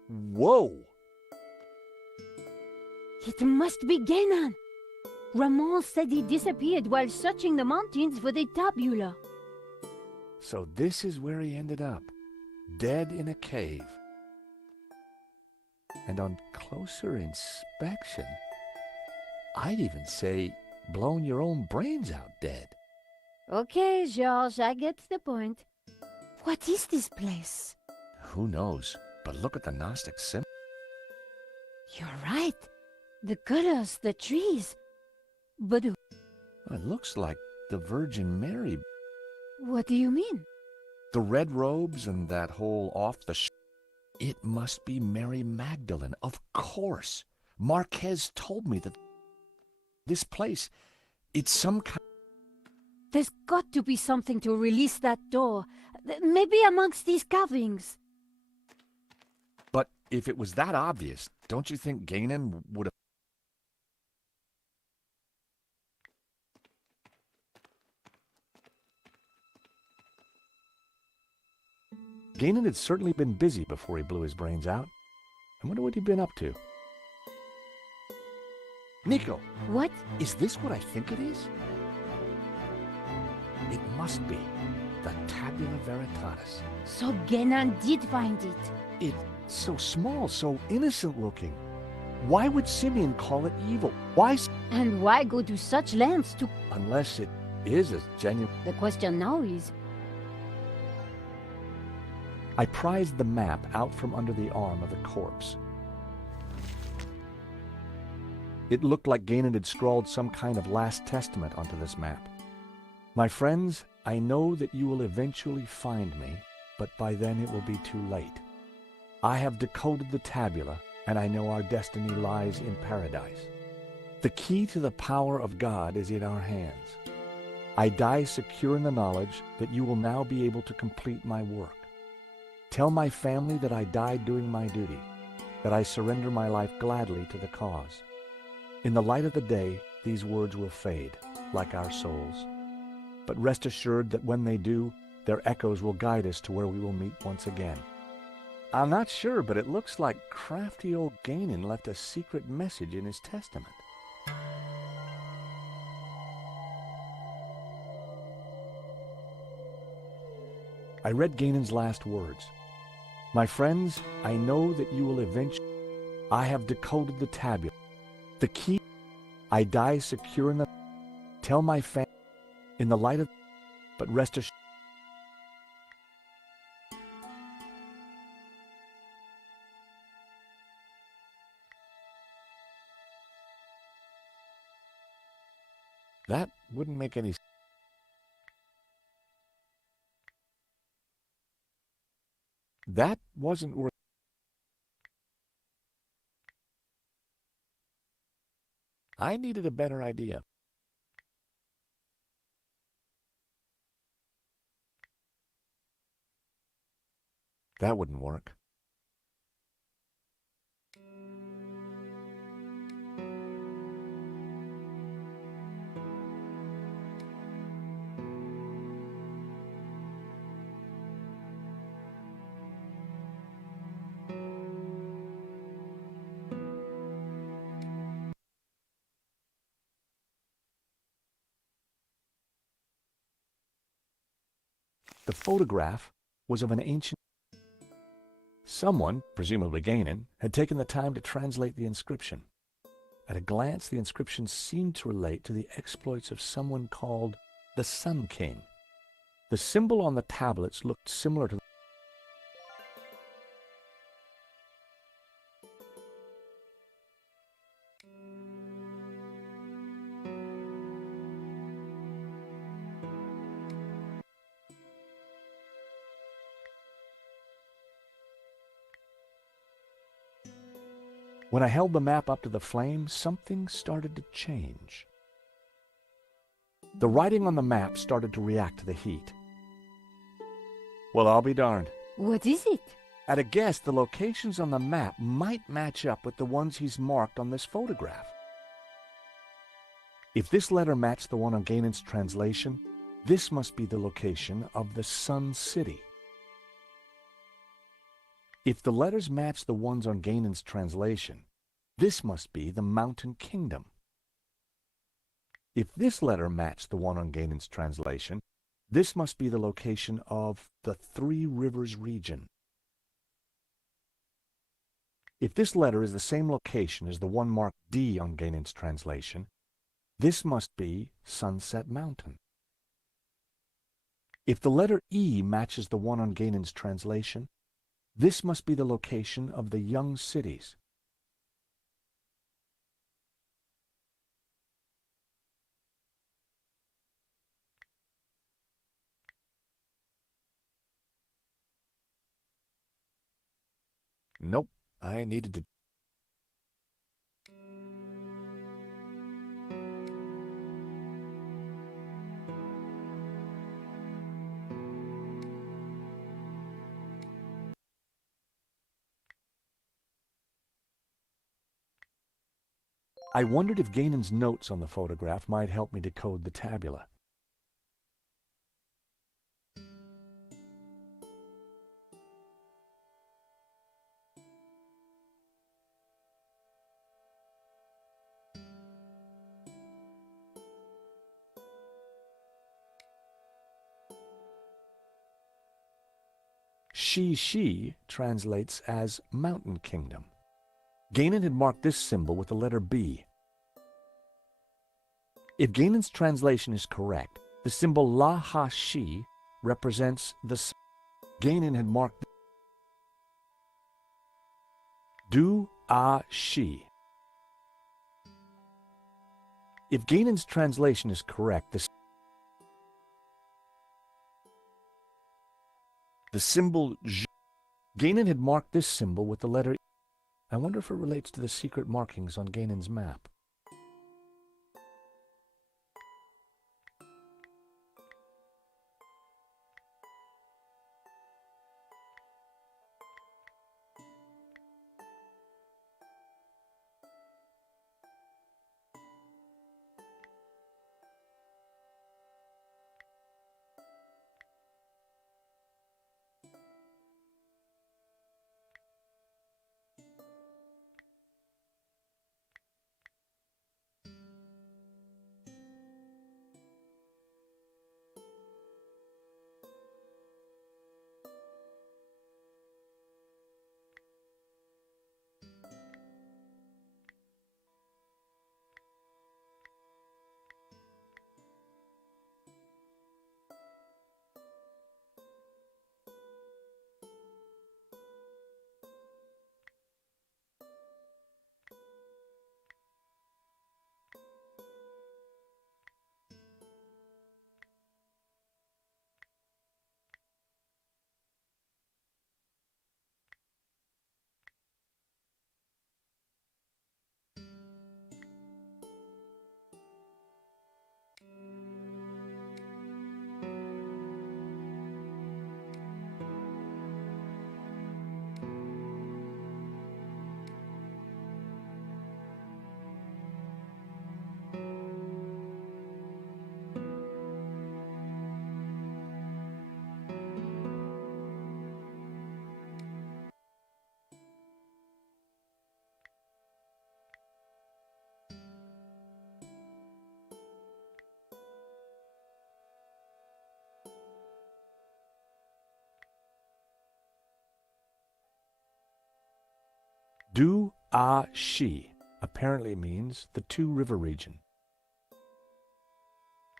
Whoa! It must be Genan. Ramon said he disappeared while searching the mountains for the tabula. So this is where he ended up, dead in a cave. And on closer inspection, I'd even say blown your own brains out dead. Okay, George, I get the point. What is this place? Who knows? But look at the Gnostic symbol. You're right. The colors, the trees. But It looks like the Virgin Mary. what do you mean? The red robes and that whole It must be Mary Magdalene, of course. Marquez told me that this place, it's some kind... There's got to be something to release that door. Maybe amongst these carvings. But if it was that obvious, don't you think Genan would have... Genan had certainly been busy before he blew his brains out. I wonder what he'd been up to. Nico! What? Is this what I think it is? It must be the Tabula Veritatis. So Genan did find it. It's so small, so innocent looking. Why would Simeon call it evil? Why? And why go to such lengths to... Unless it is as genuine... The question now is... I prized the map out from under the arm of the corpse. It looked like Genan had scrawled some kind of last testament onto this map. My friends, I know that you will eventually find me, but by then it will be too late. I have decoded the tabula, and I know our destiny lies in paradise. The key to the power of God is in our hands. I die secure in the knowledge that you will now be able to complete my work. Tell my family that I died doing my duty, that I surrender my life gladly to the cause. In the light of the day, these words will fade, like our souls. But rest assured that when they do, their echoes will guide us to where we will meet once again. I'm not sure, but it looks like crafty old Genan left a secret message in his testament. I read Ganon's last words. My friends, I know that you will eventually... I have decoded the tabula. The key... I die secure in the... Tell my family... In the light of... But rest assured... That wouldn't make any sense. That wasn't worth... I needed a better idea. That wouldn't work. The photograph was of an ancient... Someone, presumably Ganon, had taken the time to translate the inscription. At a glance, the inscription seemed to relate to the exploits of someone called the Sun King. The symbol on the tablets looked similar to... When I held the map up to the flame, something started to change. The writing on the map started to react to the heat. Well, I'll be darned. What is it? At a guess, the locations on the map might match up with the ones he's marked on this photograph. If this letter matched the one on Ganon's translation, this must be the location of the Sun City. If the letters match the ones on Ganon's translation, this must be the Mountain Kingdom. If this letter matched the one on Ganon's translation, this must be the location of the Three Rivers region. If this letter is the same location as the one marked D on Ganon's translation, this must be Sunset Mountain. If the letter E matches the one on Ganon's translation, this must be the location of the Young Cities. Nope, I needed to... I wondered if Ganon's notes on the photograph might help me decode the tabula. She translates as Mountain Kingdom. Ganon had marked this symbol with the letter B. If Ganon's translation is correct, the symbol La-Ha-Shi represents the... Ganon had marked Du-A-Shi. If Ganon's translation is correct, the symbol J... Ganon had marked this symbol with the letter E. I wonder if it relates to the secret markings on Ganon's map. Du-a-shi apparently means the Two-River region.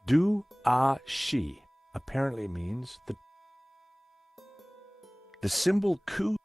Du-a-shi apparently means the symbol ku.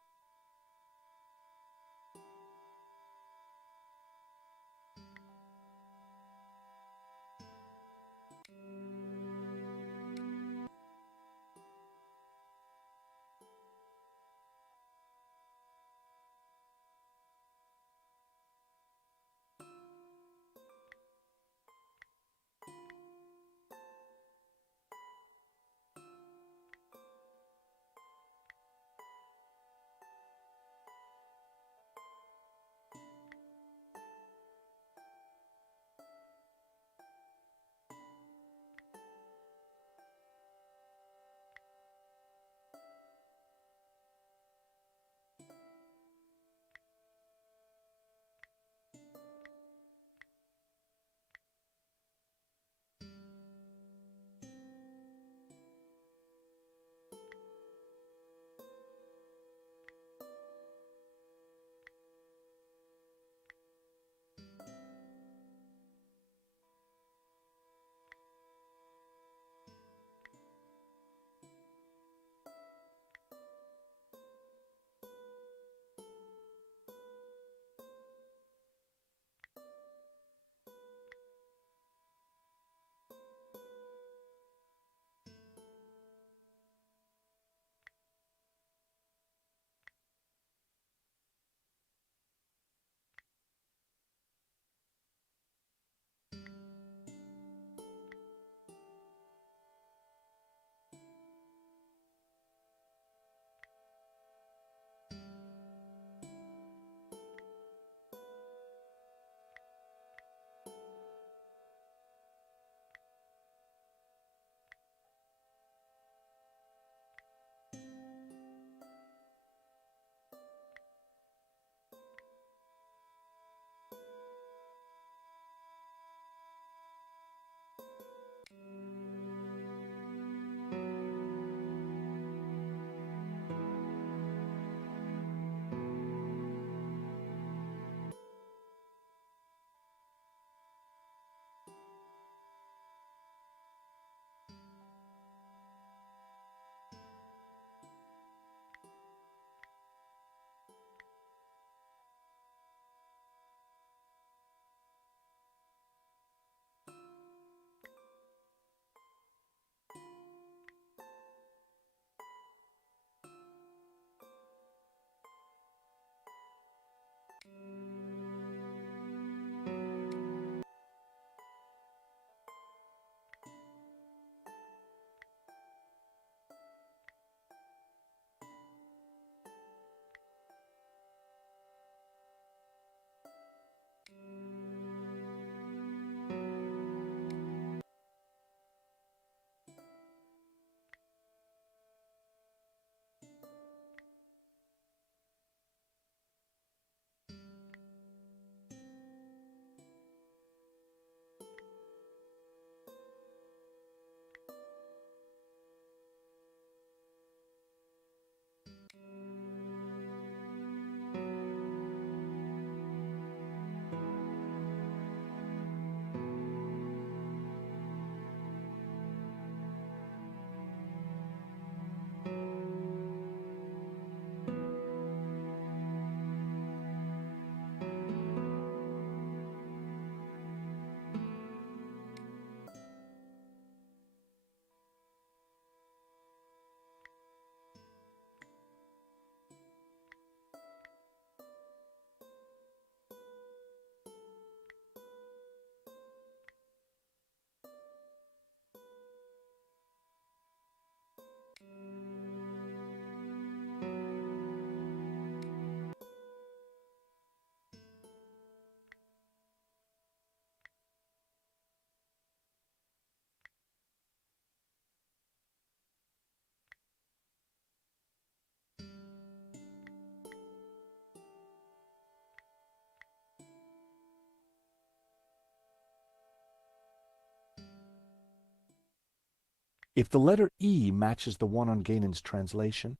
If the letter E matches the one on Ganon's translation,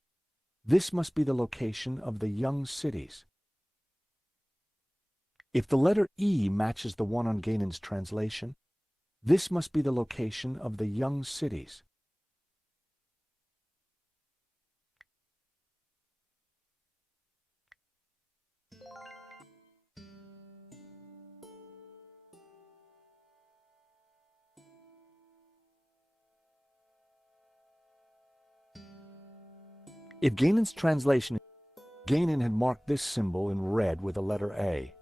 this must be the location of the young cities. If the letter E matches the one on Gainan's translation, this must be the location of the young cities. If Gainan's translation, Gainan had marked this symbol in red with a letter A.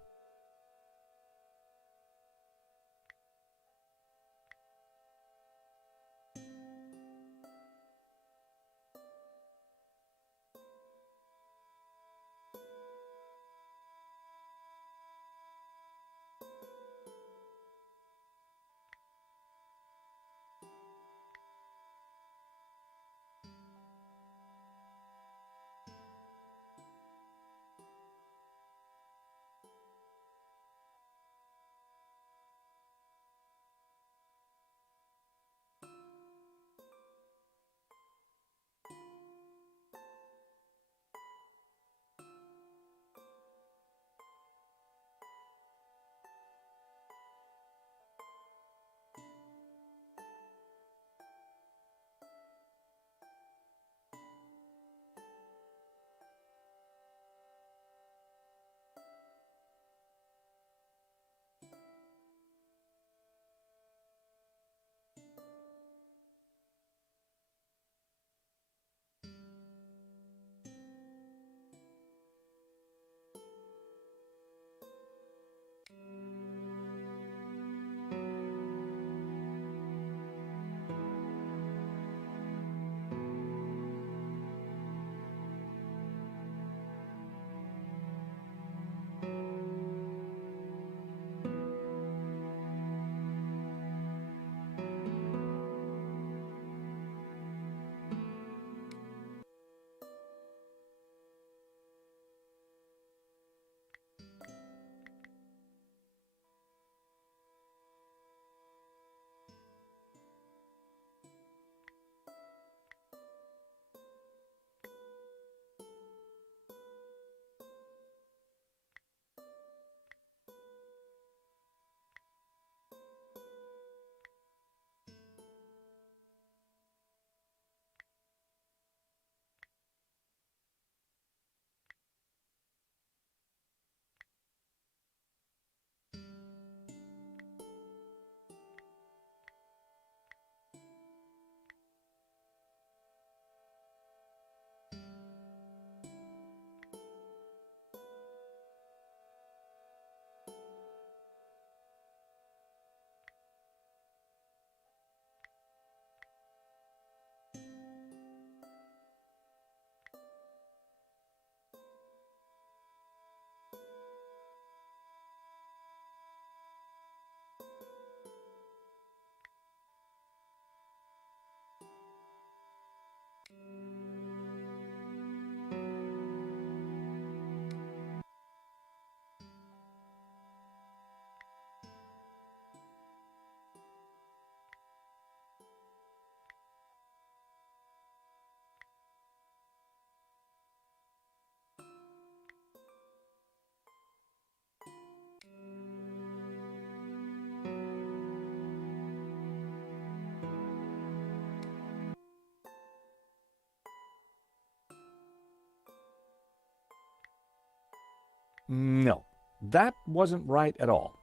No, that wasn't right at all.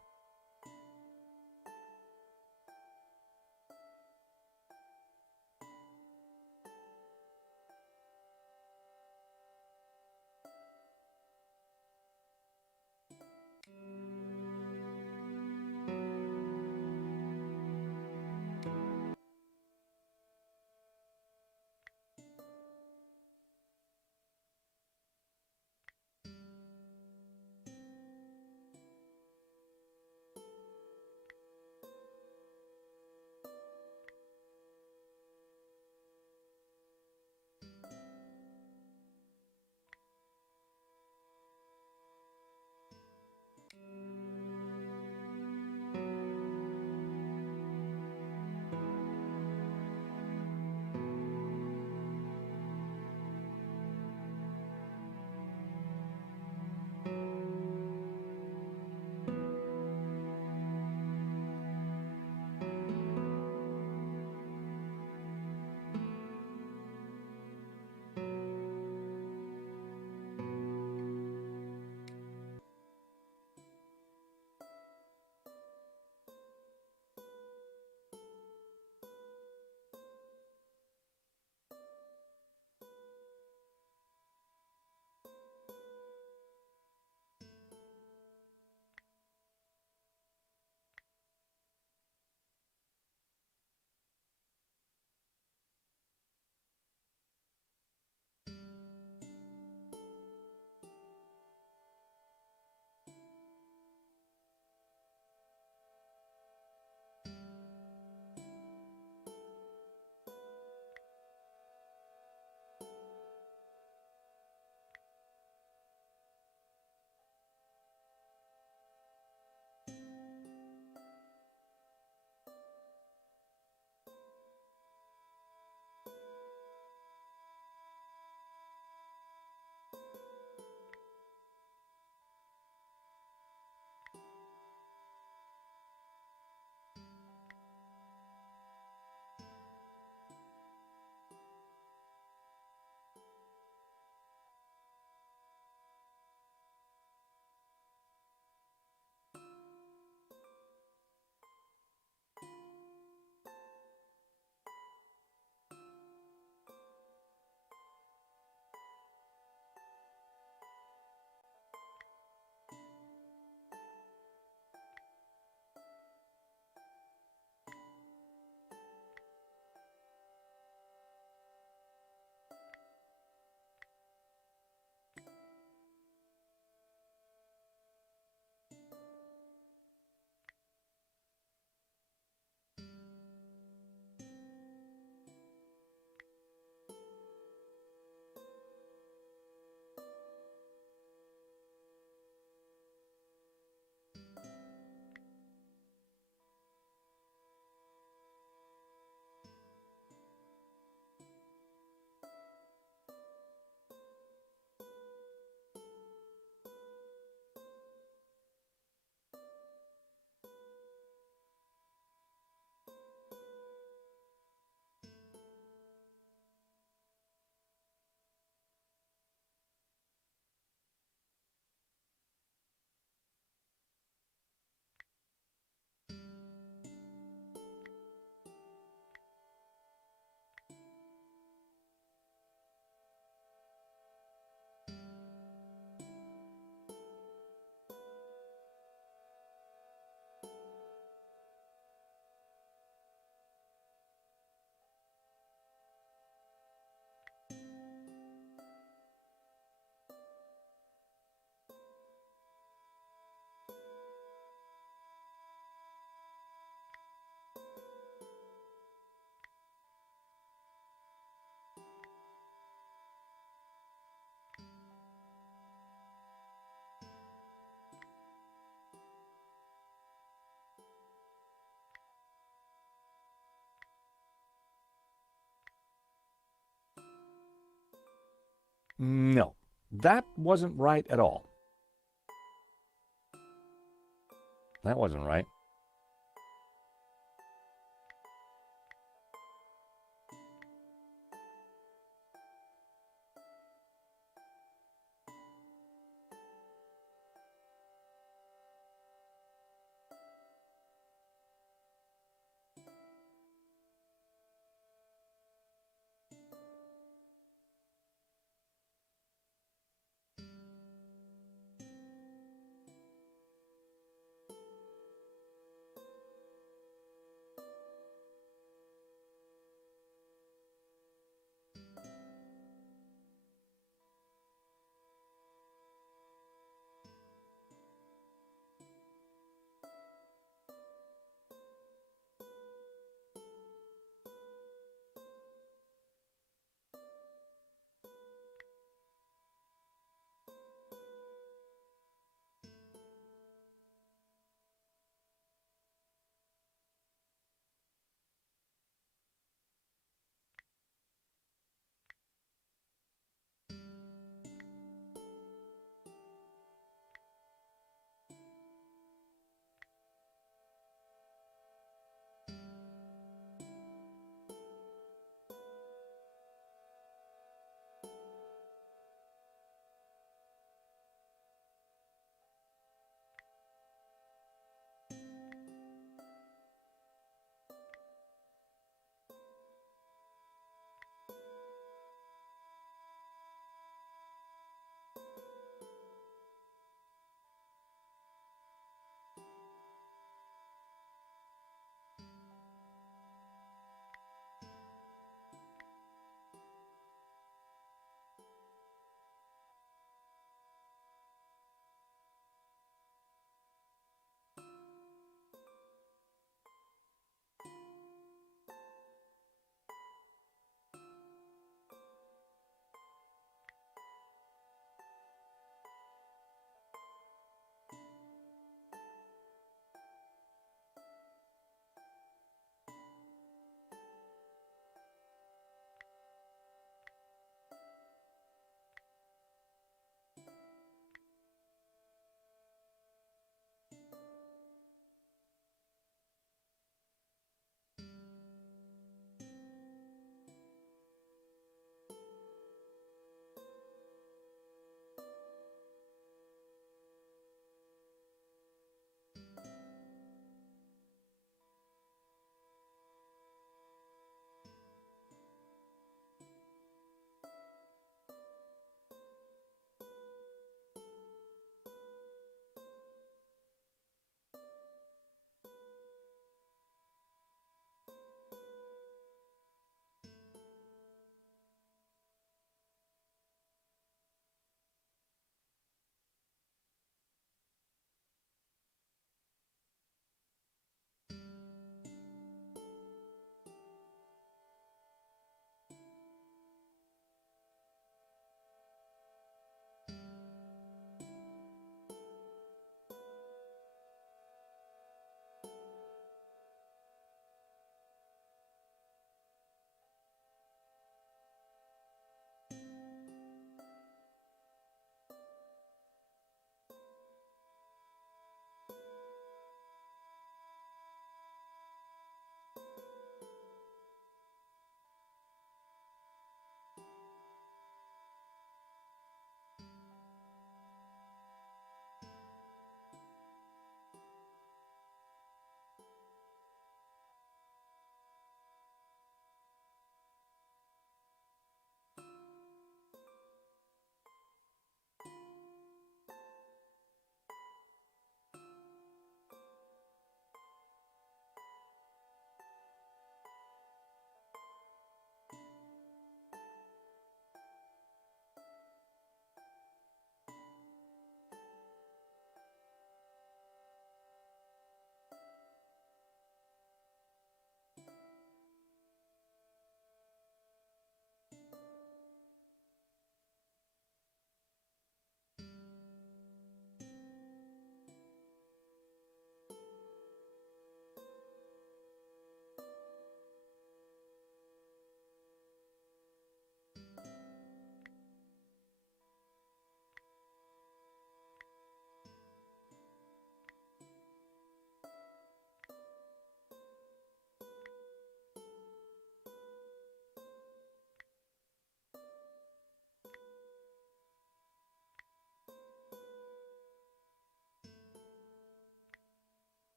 No, that wasn't right at all. That wasn't right.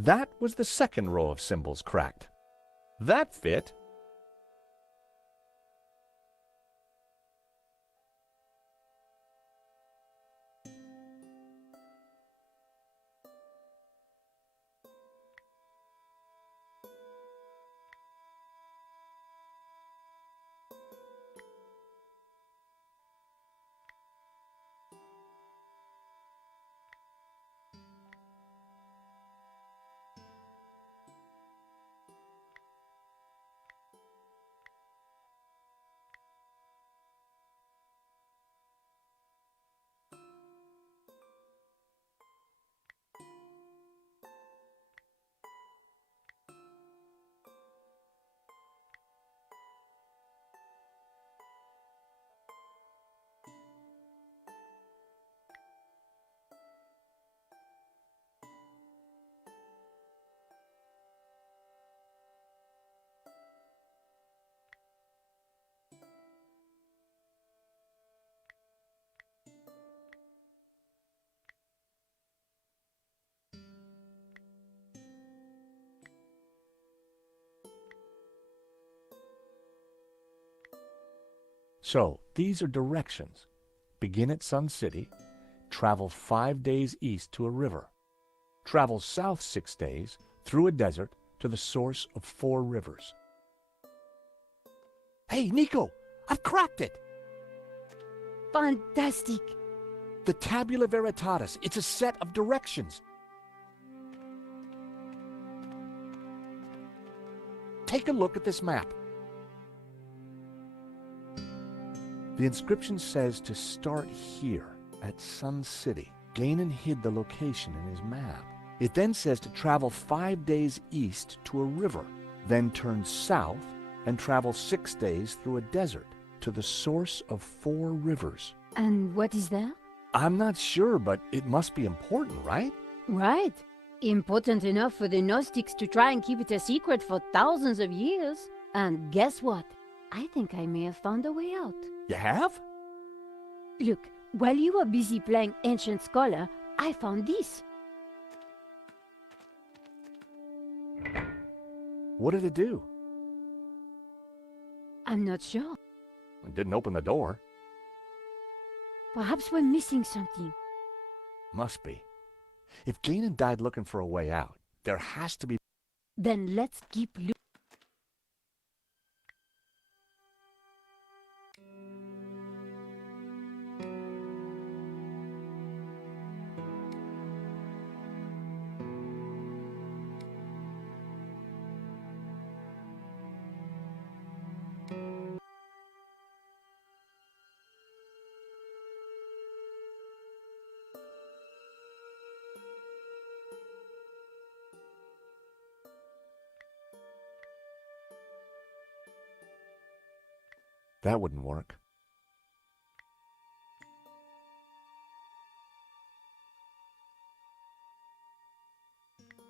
That was the second row of symbols cracked. That fit. So, these are directions. Begin at Sun City, travel 5 days east to a river. Travel south 6 days, through a desert, to the source of 4 rivers. Hey, Nico! I've cracked it! Fantastic! The Tabula Veritatis. It's a set of directions. Take a look at this map. The inscription says to start here at Sun City. Ganon hid the location in his map. It then says to travel 5 days east to a river, then turn south and travel 6 days through a desert to the source of 4 rivers. And what is that? I'm not sure, but it must be important, right? Right. Important enough for the Gnostics to try and keep it a secret for thousands of years. And guess what? I think I may have found a way out. You have? Look, while you were busy playing Ancient Scholar, I found this. What did it do? I'm not sure. It didn't open the door. Perhaps we're missing something. Must be. If Ganon died looking for a way out, there has to be... Then let's keep looking. That wouldn't work.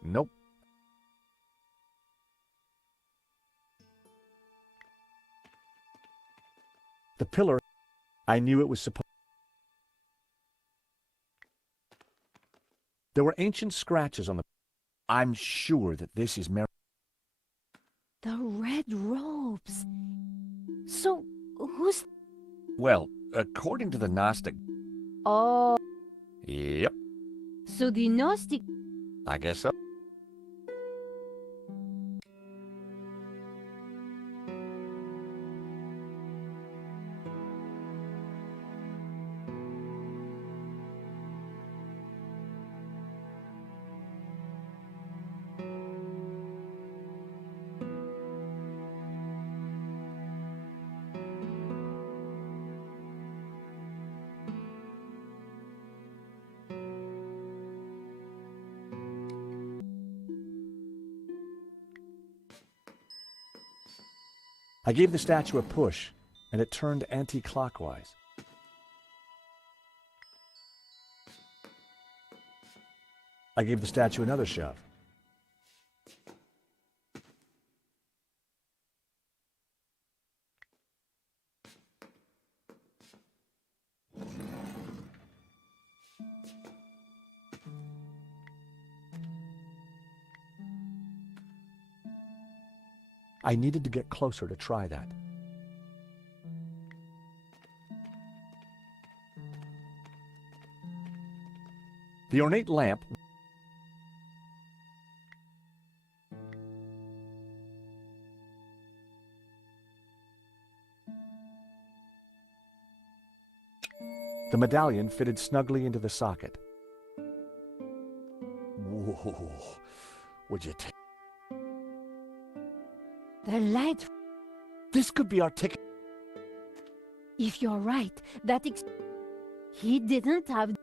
Nope. The pillar, I knew it was supposed... There were ancient scratches on the... I'm sure that this is Mary... The red robes. So, who's... Well, according to the Gnostic... Oh. Yep, So the Gnostic... I guess so. I gave the statue a push, and it turned anti-clockwise. I gave the statue another shove. I needed to get closer to try that. The ornate lamp The medallion fitted snugly into the socket. Whoa, would you take... The light. This could be our ticket. If you're right, he didn't have.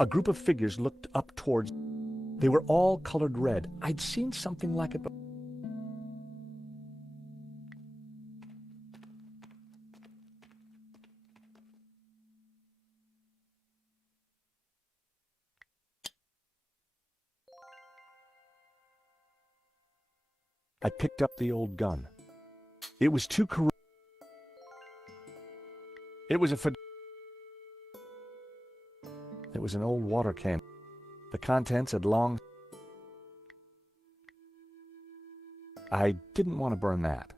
A group of figures looked up towards. They were all colored red. I'd seen something like it before. I picked up the old gun. It was too corrosive. It was It was an old water can. The contents had long... I didn't want to burn that.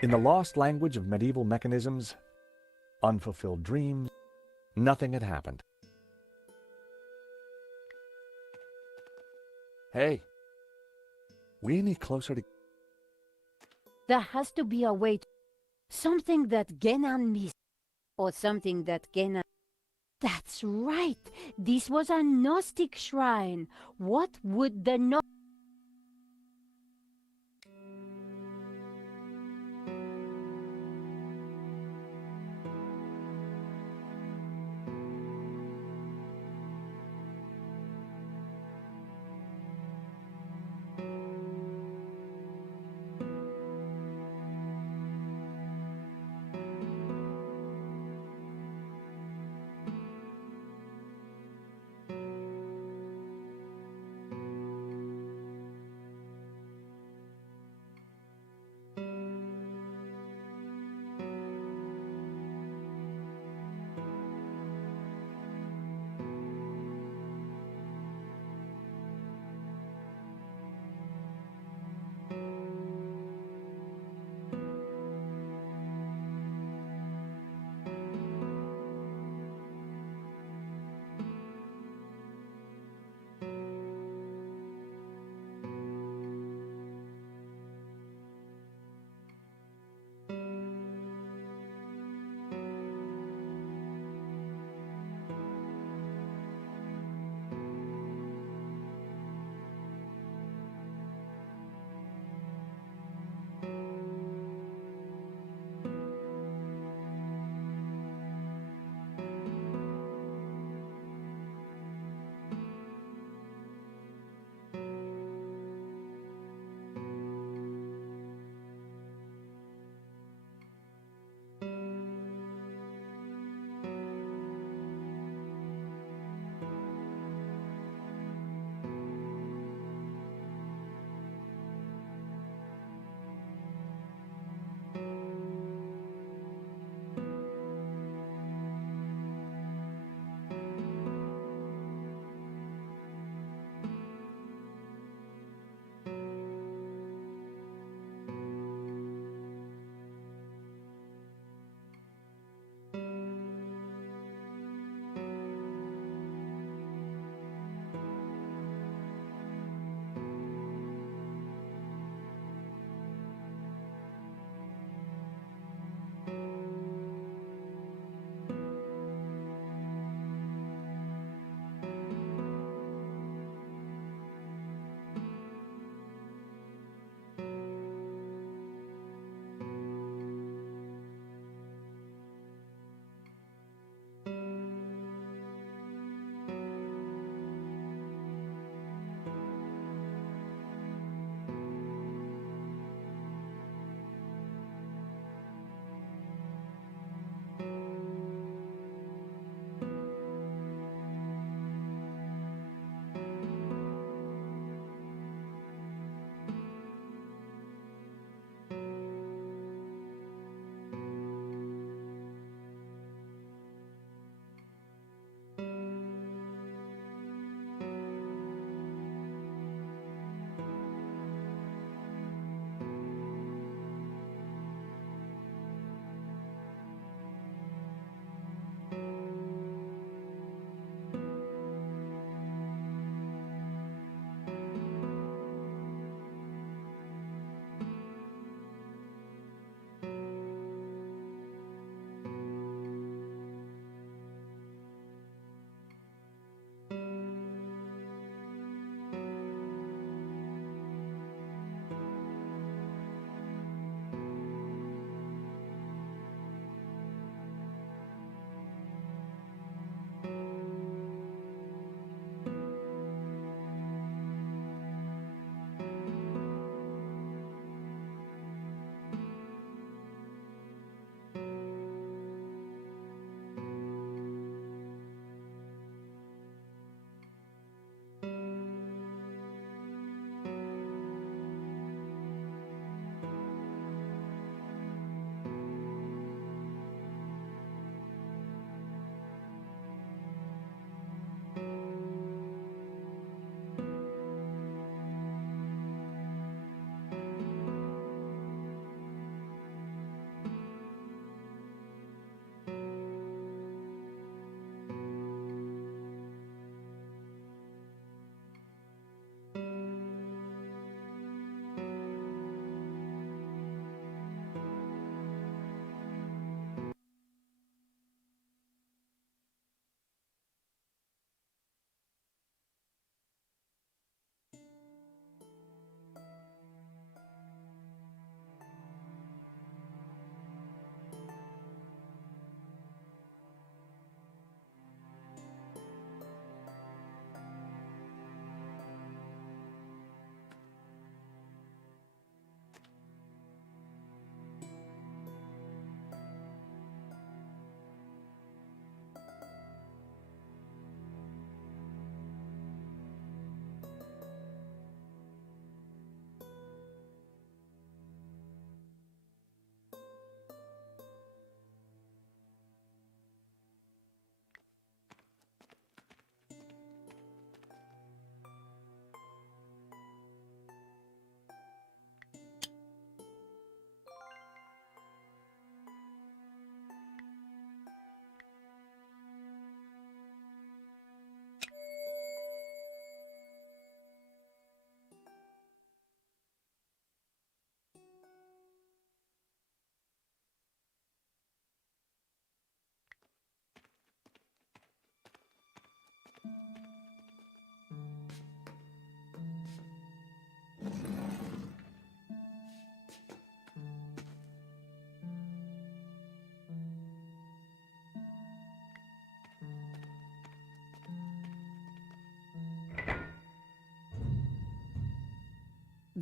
In the lost language of medieval mechanisms, unfulfilled dreams, nothing had happened. Hey, we any closer to... There has to be a way to... Something that Genan missed. Or something that Genan... That's right! This was a Gnostic shrine. What would the Gnostic...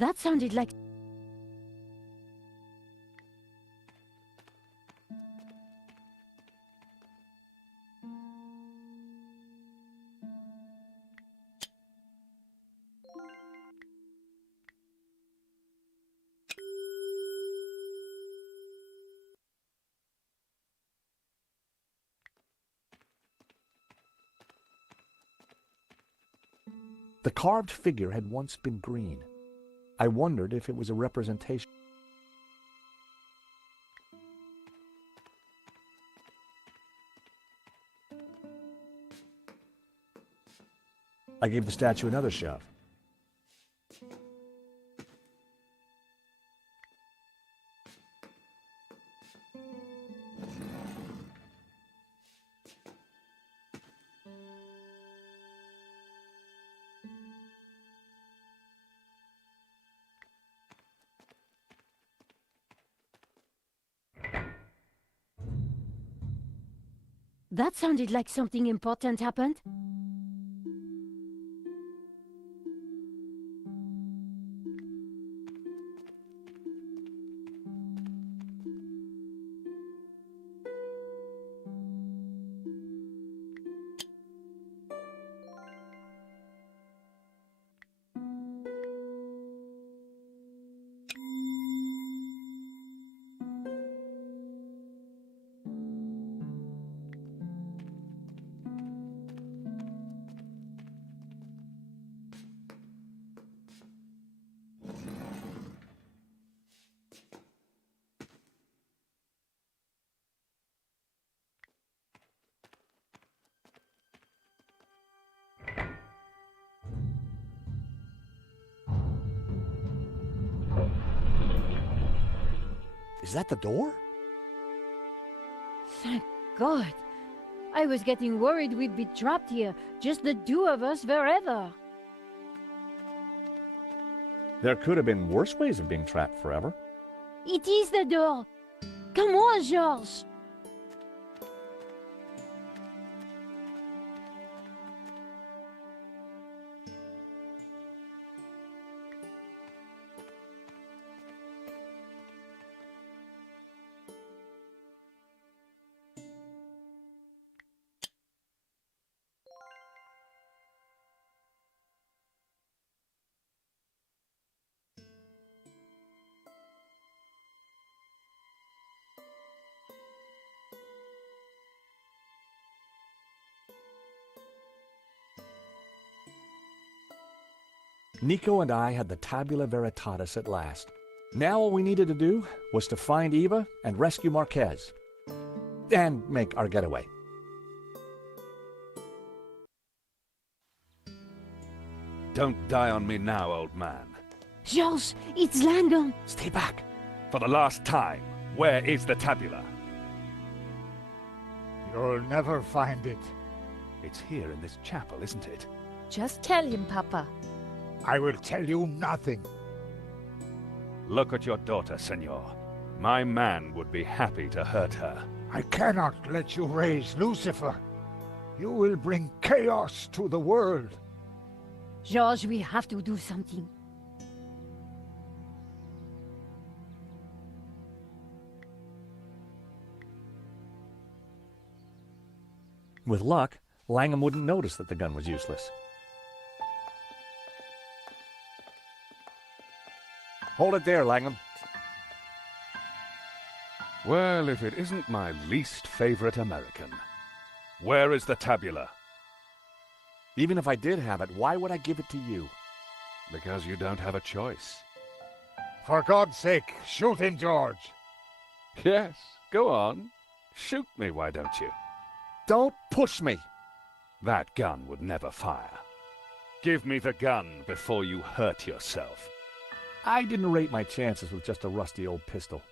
That sounded like... The carved figure had once been green. I wondered if it was a representation. I gave the statue another shove. That sounded like something important happened. Is that the door? Thank God. I was getting worried we'd be trapped here, just the two of us forever. There could have been worse ways of being trapped forever. It is the door. Come on, Georges. Nico and I had the Tabula Veritatis at last. Now all we needed to do was to find Eva and rescue Marquez. And make our getaway. Don't die on me now, old man. Georges, it's Langdon. Stay back. For the last time, where is the tabula? You'll never find it. It's here in this chapel, isn't it? Just tell him, Papa. I will tell you nothing. Look at your daughter, senor. My man would be happy to hurt her. I cannot let you raise Lucifer. You will bring chaos to the world. Georges, we have to do something. With luck, Langham wouldn't notice that the gun was useless. Hold it there, Langham. Well, if it isn't my least favorite American. Where is the tabula? Even if I did have it, why would I give it to you? Because you don't have a choice. For God's sake, shoot him, George. Yes, go on. Shoot me, why don't you? Don't push me. That gun would never fire. Give me the gun before you hurt yourself. I didn't rate my chances with just a rusty old pistol.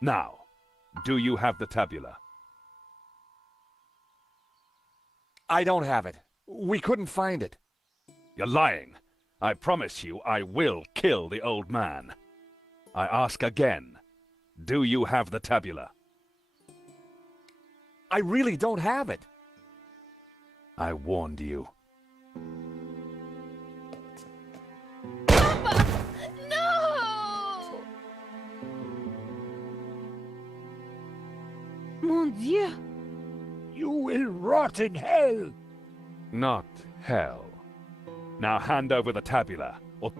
Now, do you have the tabula? I don't have it. We couldn't find it. You're lying. I promise you I will kill the old man. I ask again, do you have the tabula? I really don't have it. I warned you. Mon Dieu! You will rot in hell! Not hell. Now hand over the tabula, or...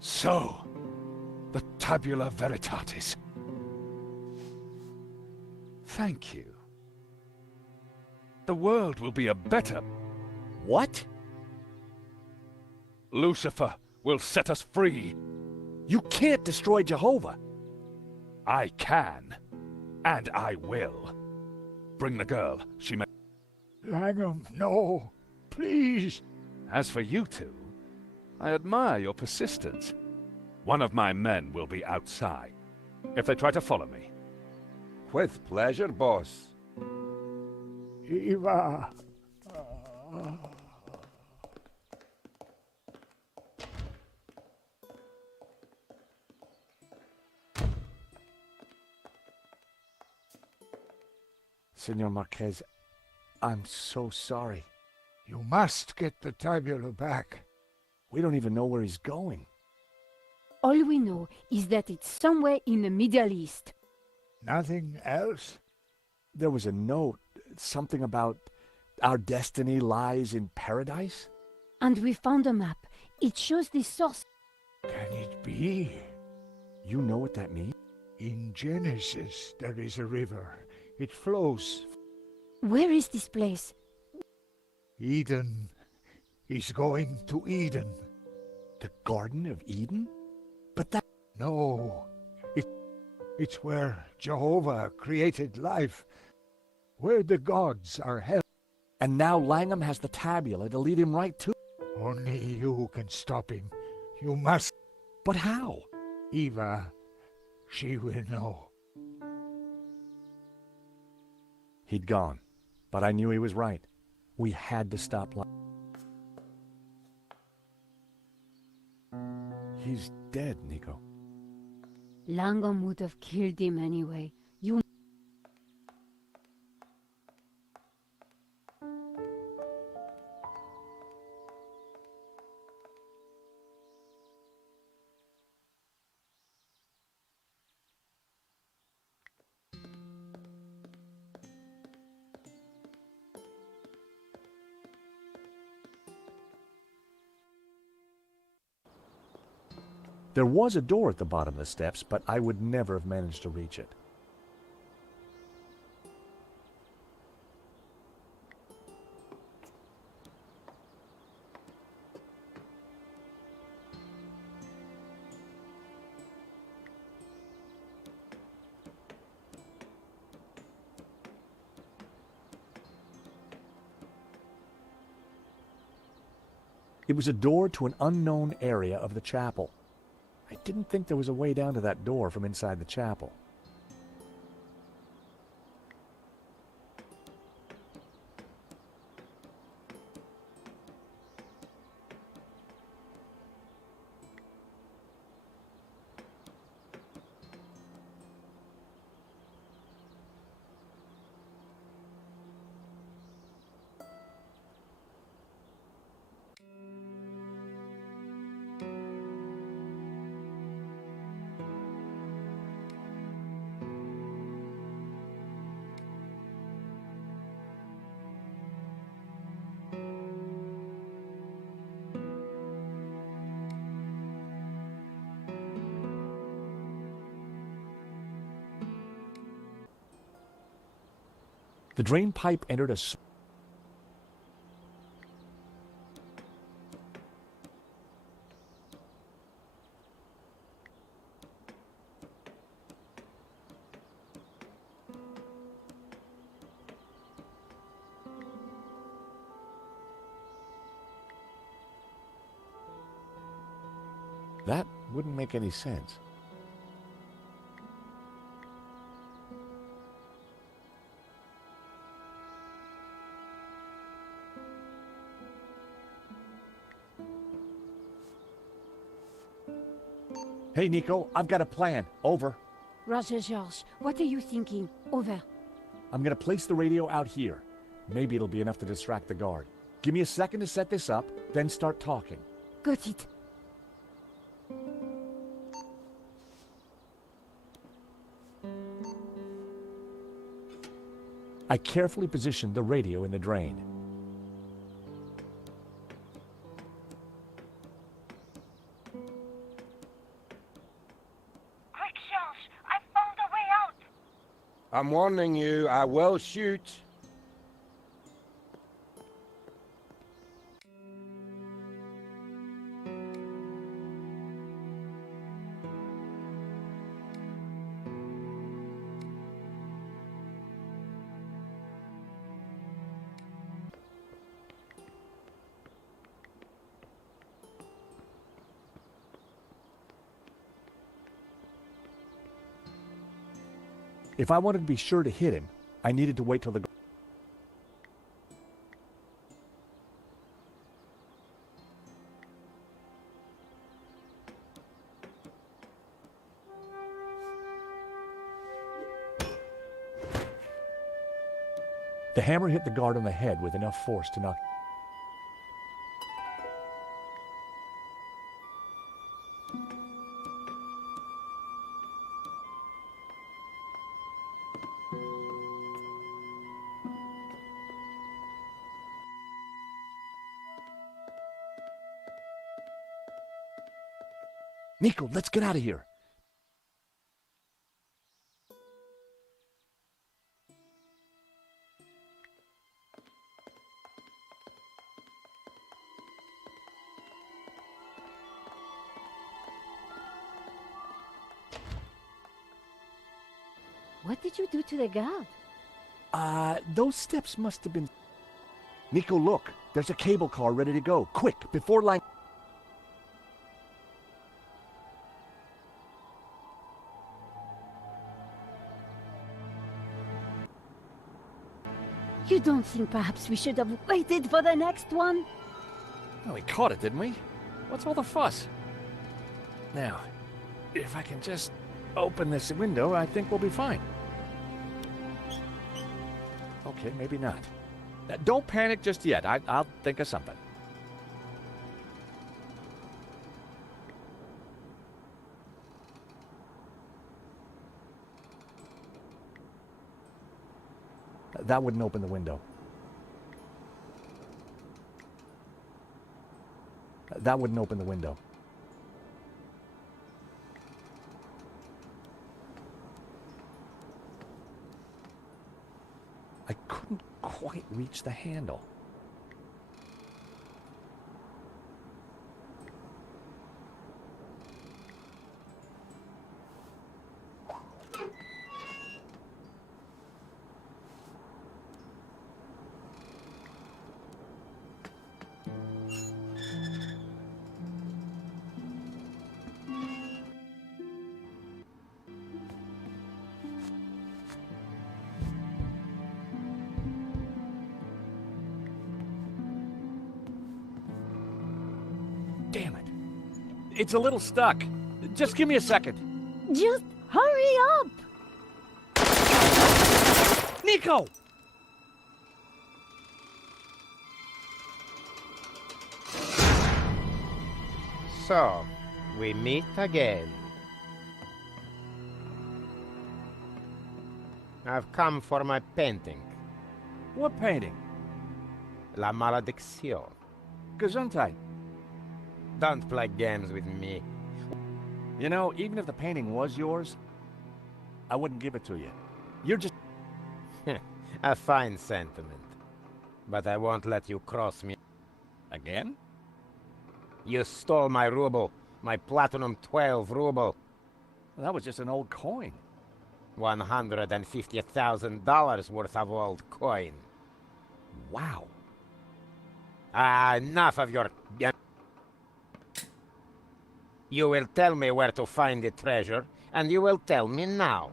So, the Tabula Veritatis. Thank you. The world will be a better... What? Lucifer will set us free. You can't destroy Jehovah. I can. And I will. Bring the girl. She may... Langham, no. Please. As for you two, I admire your persistence. One of my men will be outside, if they try to follow me. With pleasure, boss. Eva. Senor Marquez, I'm so sorry. You must get the tabula back. We don't even know where he's going. All we know is that it's somewhere in the Middle East. Nothing else? There was a note, something about our destiny lies in paradise. And we found a map. It shows the source. Can it be? You know what that means? In Genesis, there is a river. It flows. Where is this place? Eden. He's going to Eden. The Garden of Eden? But that... No. It's where Jehovah created life. Where the gods are held. And now Langham has the tabula to lead him right to... Only you can stop him. You must. But how? Eva, she will know. He'd gone, but I knew he was right. We had to stop Langham. He's dead, Nico. Langham would have killed him anyway. You... There was a door at the bottom of the steps, but I would never have managed to reach it. It was a door to an unknown area of the chapel. I didn't think there was a way down to that door from inside the chapel. The drain pipe entered a... That wouldn't make any sense. Hey, Nico, I've got a plan. Over. Roger, George, what are you thinking? Over. I'm gonna place the radio out here. Maybe it'll be enough to distract the guard. Give me a second to set this up, then start talking. Got it. I carefully positioned the radio in the drain. Quick, Josh, I found a way out. I'm warning you, I will shoot. If I wanted to be sure to hit him, I needed to wait till the... The hammer hit the guard on the head with enough force to knock... Nico, let's get out of here. What did you do to the guard? Those steps must have been... Nico, look. There's a cable car ready to go. Quick, before line... You don't think perhaps we should have waited for the next one? Well, we caught it, didn't we? What's all the fuss? Now, if I can just open this window, I think we'll be fine. Okay, maybe not. Don't panic just yet. I'll think of something. That wouldn't open the window. That wouldn't open the window. I couldn't quite reach the handle. Damn it. It's a little stuck. Just give me a second. Just hurry up! Nico! So, we meet again. I've come for my painting. What painting? La Maledicción. Gesundheit. Don't play games with me. You know, even if the painting was yours, I wouldn't give it to you. You're just... A fine sentiment. But I won't let you cross me. Again? You stole my ruble. My platinum 12 ruble. That was just an old coin. $150,000 worth of old coin. Wow. Enough of your... You will tell me where to find the treasure, and you will tell me now.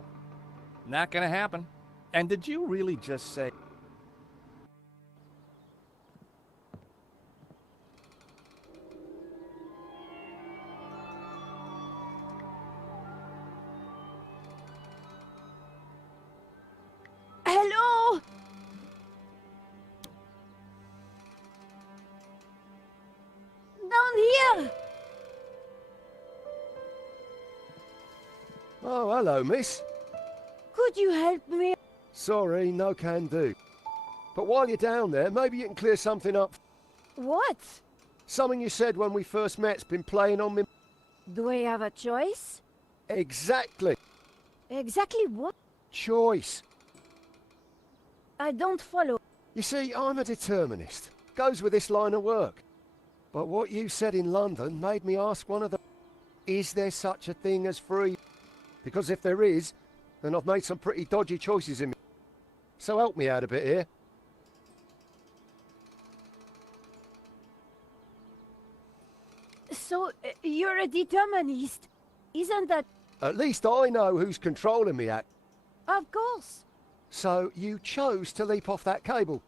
Not gonna happen. And did you really just say... Hello? Down here! Oh, hello, miss. Could you help me? Sorry, no can do. But while you're down there, maybe you can clear something up. What? Something you said when we first met's been playing on me. Do I have a choice? Exactly. Exactly what? Choice. I don't follow. You see, I'm a determinist. Goes with this line of work. But what you said in London made me ask one of the... Is there such a thing as free? Because if there is, then I've made some pretty dodgy choices in me. So help me out a bit here. So, you're a determinist. Isn't that... At least I know who's controlling me, Act. Of course. So you chose to leap off that cable?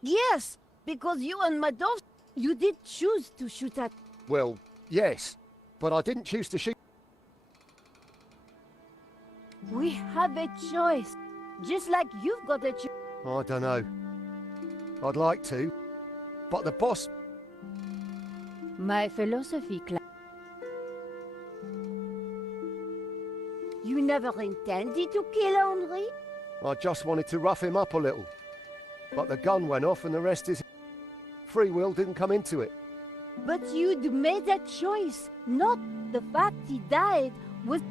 Yes, because you and Madov, you did choose to shoot at... Well, yes. But I didn't choose to shoot... We have a choice. Just like you've got a choice. I don't know. I'd like to. But the boss... My philosophy class. You never intended to kill Henri? I just wanted to rough him up a little. But the gun went off and the rest is... Free will didn't come into it. But you'd made that choice. Not the fact he died was...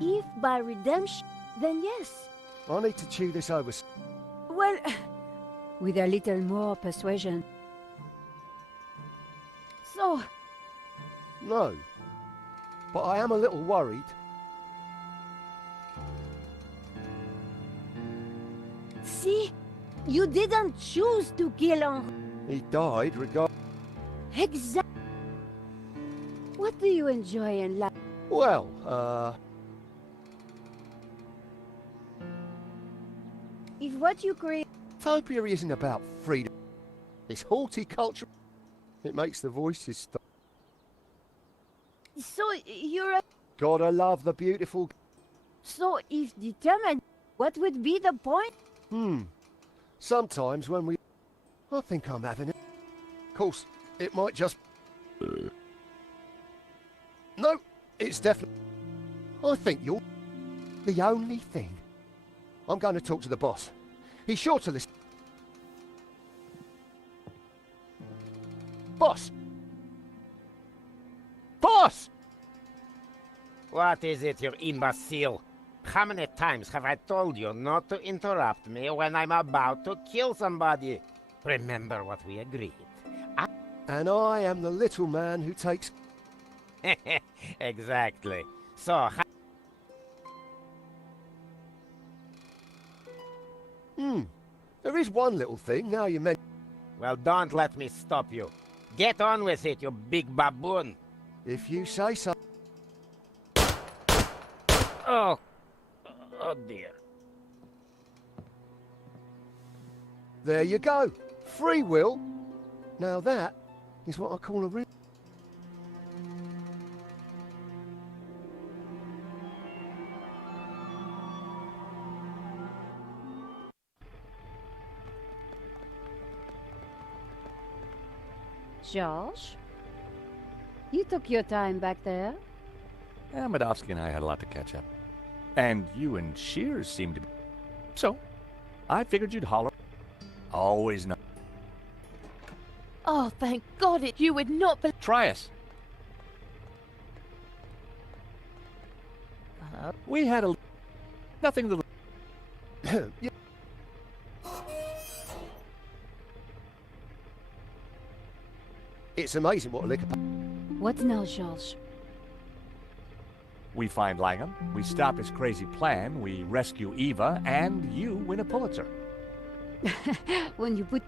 If by redemption, then yes. I need to chew this over. Well, with a little more persuasion. So... No. But I am a little worried. See? You didn't choose to kill Henri. He died regardless. Exactly. What do you enjoy in life? Well, If what you create... Utopia isn't about freedom. It's horticulture. It makes the voices stop. So you're a... Gotta love the beautiful... So if determined, what would be the point? Sometimes when we... I think I'm having it. Of course, it might just... No, it's definitely... I think you're... the only thing. I'm going to talk to the boss. He's sure to listen. Boss! Boss! What is it, you imbecile? How many times have I told you not to interrupt me when I'm about to kill somebody? Remember what we agreed. And I am the little man who takes... Exactly. So, there is one little thing, now you mention... Well, don't let me stop you. Get on with it, you big baboon. If you say so. Oh. Oh, dear. There you go. Free will. Now that is what I call a real... George? You took your time back there? Yeah, Madovsky and I had a lot to catch up. And you and Shears seemed to be... So, I figured you'd holler. Always know. Oh, thank God you would not be... Try us. We had a... Nothing to... Yeah. It's amazing what a liquor... What now, George? We find Langham, we stop his crazy plan, we rescue Eva, and you win a Pulitzer. When you put...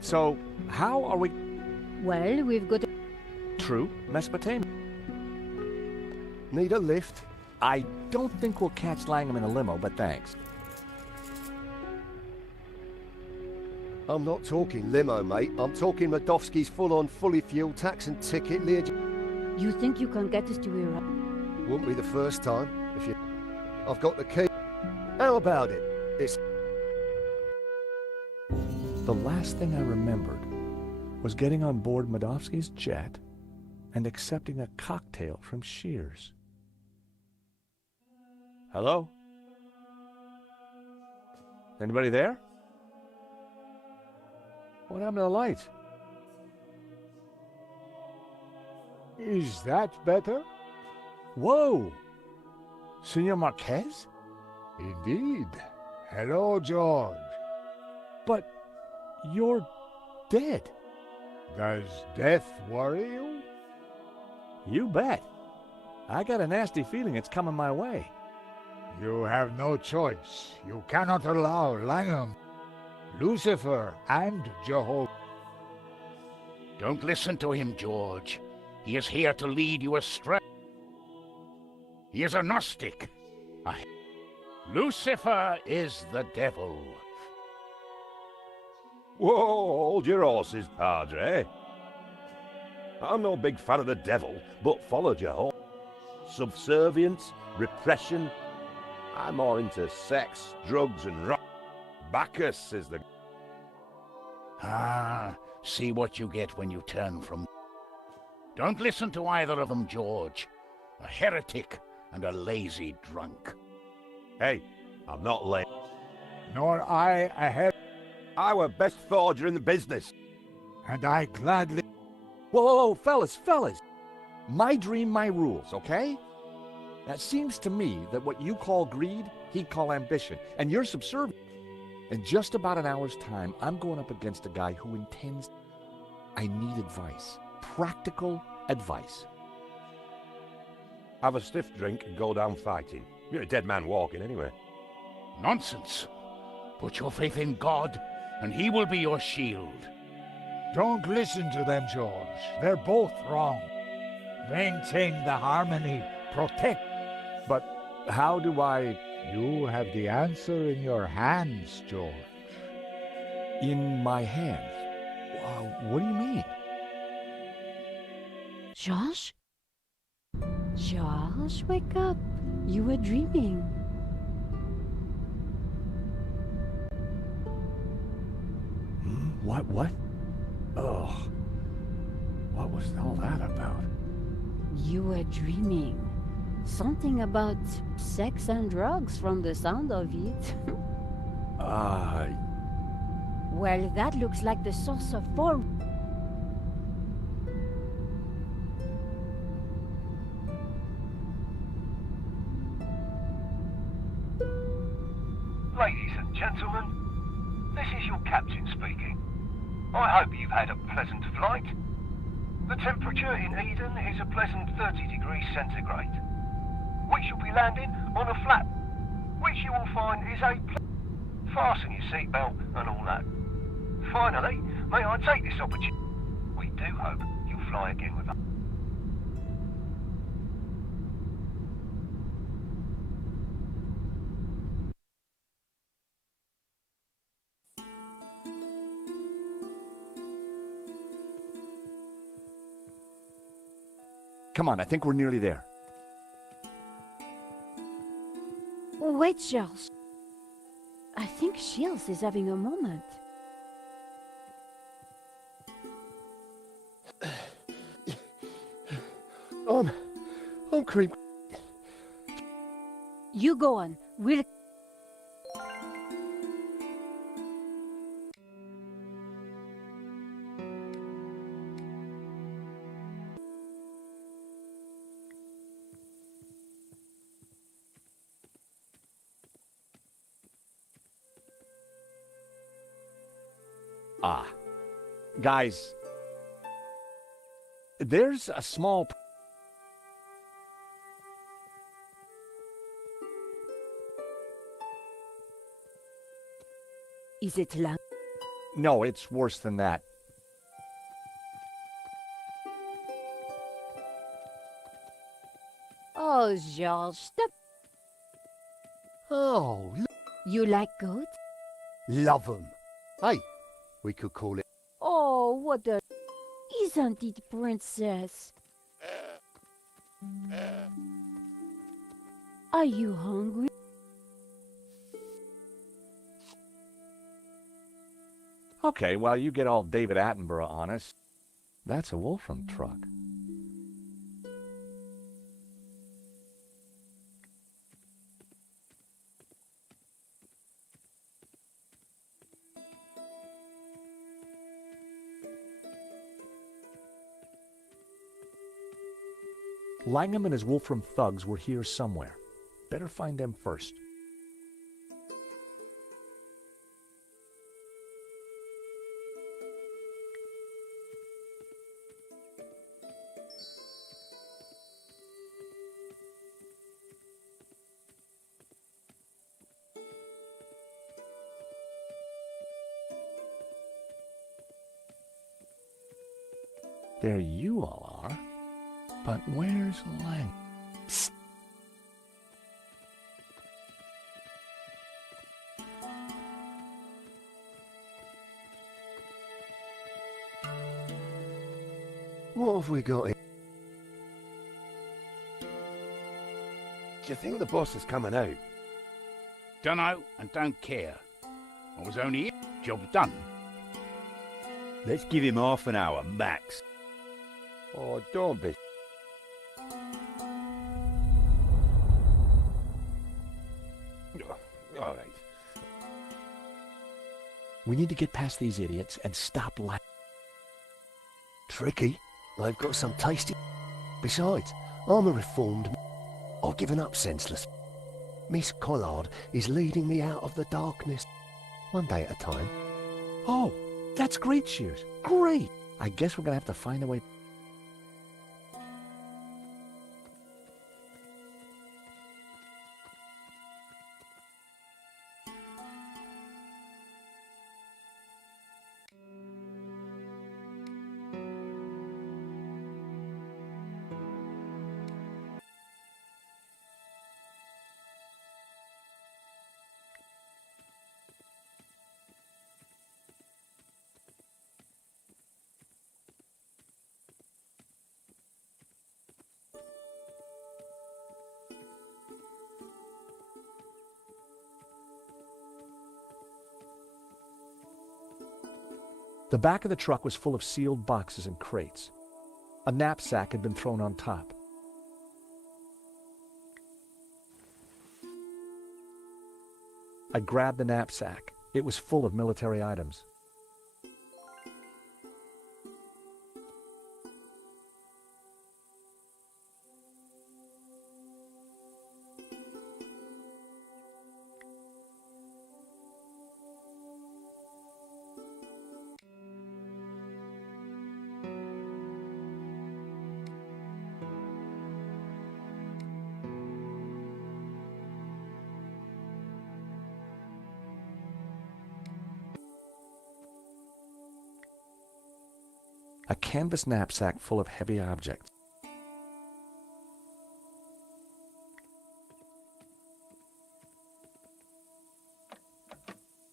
So, how are we... Well, we've got... True, Mesopotamia. Need a lift? I don't think we'll catch Langham in a limo, but thanks. I'm not talking limo, mate. I'm talking Madovsky's full-on, fully fueled tax and ticket Lear... You think you can get us to Iraq? Wouldn't be the first time, if you... I've got the key. How about it? It's... The last thing I remembered was getting on board Medovsky's jet and accepting a cocktail from Shears. Hello? Anybody there? What happened to the lights? Is that better? Whoa! Senor Marquez? Indeed. Hello, George. But you're dead. Does death worry you? You bet. I got a nasty feeling it's coming my way. You have no choice. You cannot allow Langham, Lucifer, and Jehovah. Don't listen to him, George. He is here to lead you astray. He is a Gnostic. Lucifer is the devil. Whoa, hold your horses, Padre. I'm no big fan of the devil, but follow Jehovah. Subservience, repression. I'm more into sex, drugs, and rock. Bacchus is the... Ah, see what you get when you turn from... Don't listen to either of them, George. A heretic and a lazy drunk. Hey, I'm not late. Nor I ahead. I were best forger in the business. And I gladly... Whoa, fellas. My dream, my rules, okay? Now, it seems to me that what you call greed, he'd call ambition, and you're subservient. In just about an hour's time, I'm going up against a guy who intends... I need advice. Practical advice. Have a stiff drink and go down fighting. You're a dead man walking anyway. Nonsense. Put your faith in God, and he will be your shield. Don't listen to them, George. They're both wrong. Maintain the harmony. Protect. But how do I... You have the answer in your hands, George. In my hands? What do you mean? Josh? Josh, wake up. You were dreaming. What? Oh. What was all that about? You were dreaming. Something about sex and drugs from the sound of it. Well, that looks like the source of four. Ladies and gentlemen, this is your captain speaking. I hope you've had a pleasant flight. The temperature in Eden is a pleasant 30 degrees centigrade. We shall be landing on a flat, which you will find is a... Fasten your seatbelt and all that. Finally, may I take this opportunity... We do hope you'll fly again with us. Come on, I think we're nearly there. Wait, Charles. I think Shields is having a moment. I'm creep. You go on. We'll... Guys, there's a small... Is it long? No, it's worse than that. Oh, George, stop. Oh, You like goats? love 'em. Hey, we could call it... Oh, what a... Isn't it, princess? Are you hungry? Okay, while you get all David Attenborough on us, that's a Wolfram truck. Langham and his Wolfram thugs were here somewhere. Better find them first. There you all are. But where's Lang? Psst. What have we got here? Do you think the boss is coming out? Dunno and don't care. I was only here. Job's done. Let's give him half an hour, max. Oh, don't be. All right. We need to get past these idiots and stop Lang. Tricky. They've got some tasty... Besides, I'm a reformed... I've given up senseless. Miss Collard is leading me out of the darkness. One day at a time. Oh, that's great, Shears. Great! I guess we're gonna have to find a way... The back of the truck was full of sealed boxes and crates. A knapsack had been thrown on top. I grabbed the knapsack. It was full of military items. A canvas knapsack full of heavy objects.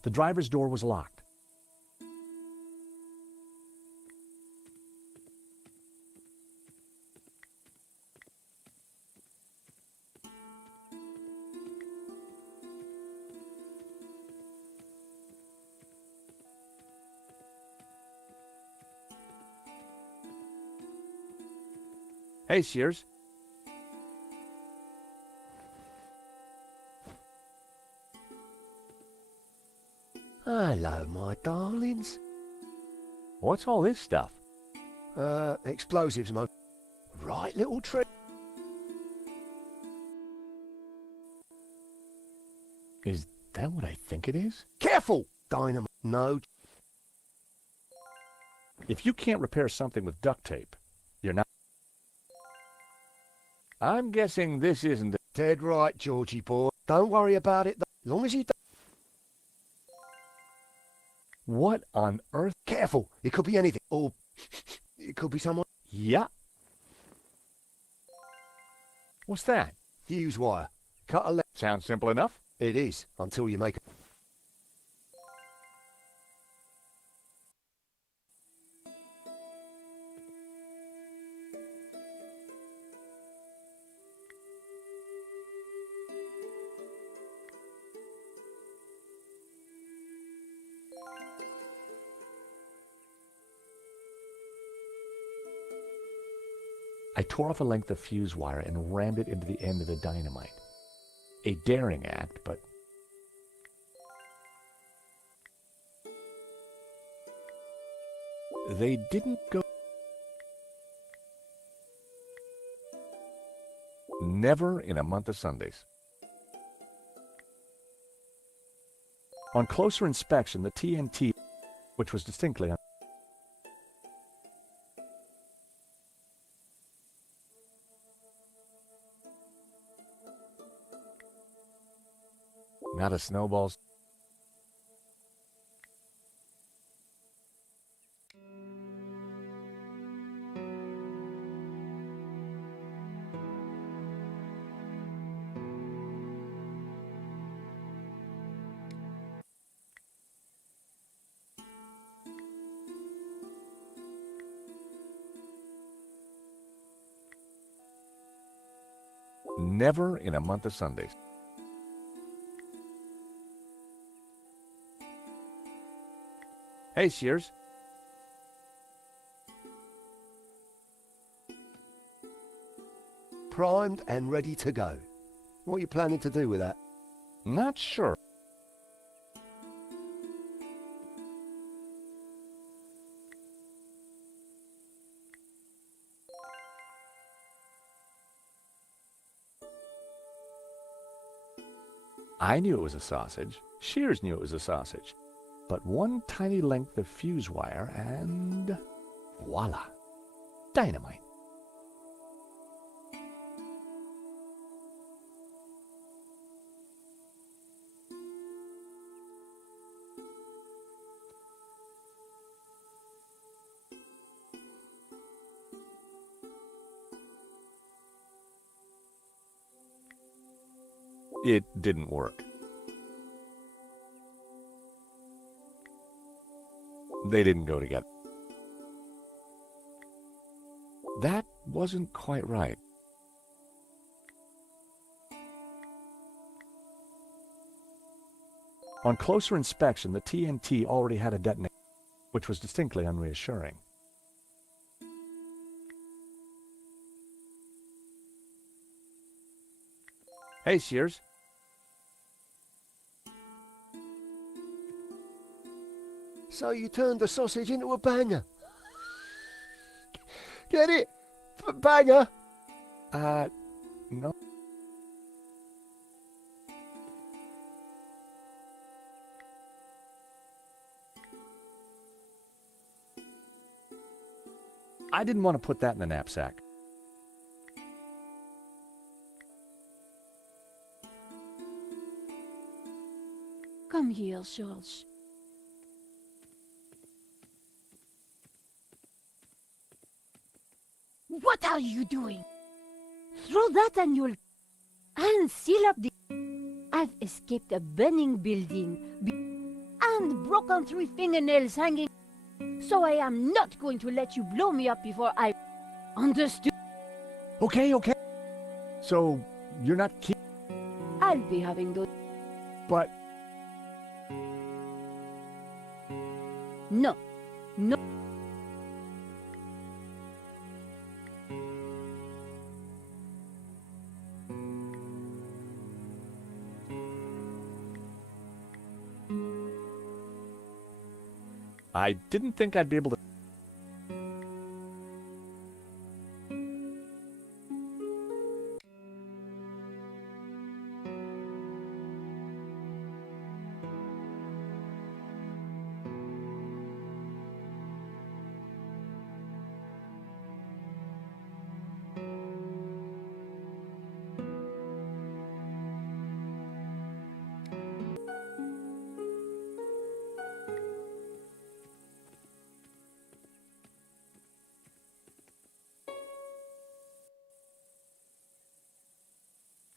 The driver's door was locked. Hey, Shears. Hello, my darlings. What's all this stuff? Explosives, Mo. Right, little trick. Is that what I think it is? Careful! Dynamite. No. If you can't repair something with duct tape, you're not... I'm guessing this isn't... Dead right, Georgie boy. Don't worry about it, though. Long as you don't... What on earth? Careful! It could be anything. Or it could be someone... Yeah. What's that? Fuse wire. Cut a... Sounds simple enough. It is, until you make... I tore off a length of fuse wire and rammed it into the end of the dynamite. A daring act, but they didn't go. Never in a month of Sundays. On closer inspection, the TNT, which was distinctly not a snowballs. Never in a month of Sundays. Hey, Shears. Primed and ready to go. What are you planning to do with that? Not sure. I knew it was a sausage. Shears knew it was a sausage. But one tiny length of fuse wire and voila, dynamite. It didn't work. They didn't go together. That wasn't quite right. On closer inspection, the TNT already had a detonator, which was distinctly unreassuring. Hey, Shears. So you turned the sausage into a banger. Get it? Banger? No. I didn't want to put that in the knapsack. Come here, George. What are you doing? Throw that and you'll... And seal up the... I've escaped a burning building and broken 3 fingernails hanging. So I am not going to let you blow me up before I... Understood? Okay. So, you're not kidding? I'll be having those... But... No. I didn't think I'd be able to...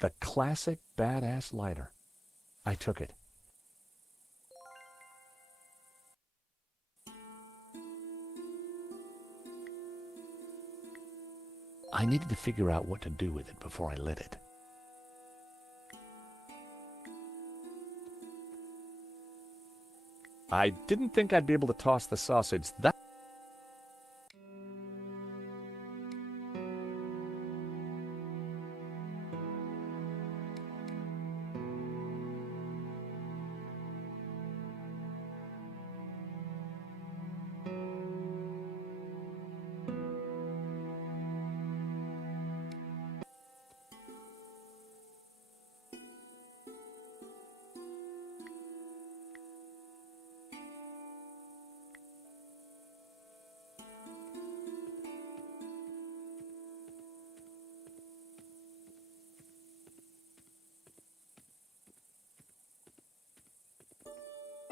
The classic badass lighter. I took it. I needed to figure out what to do with it before I lit it. I didn't think I'd be able to toss the sausage that...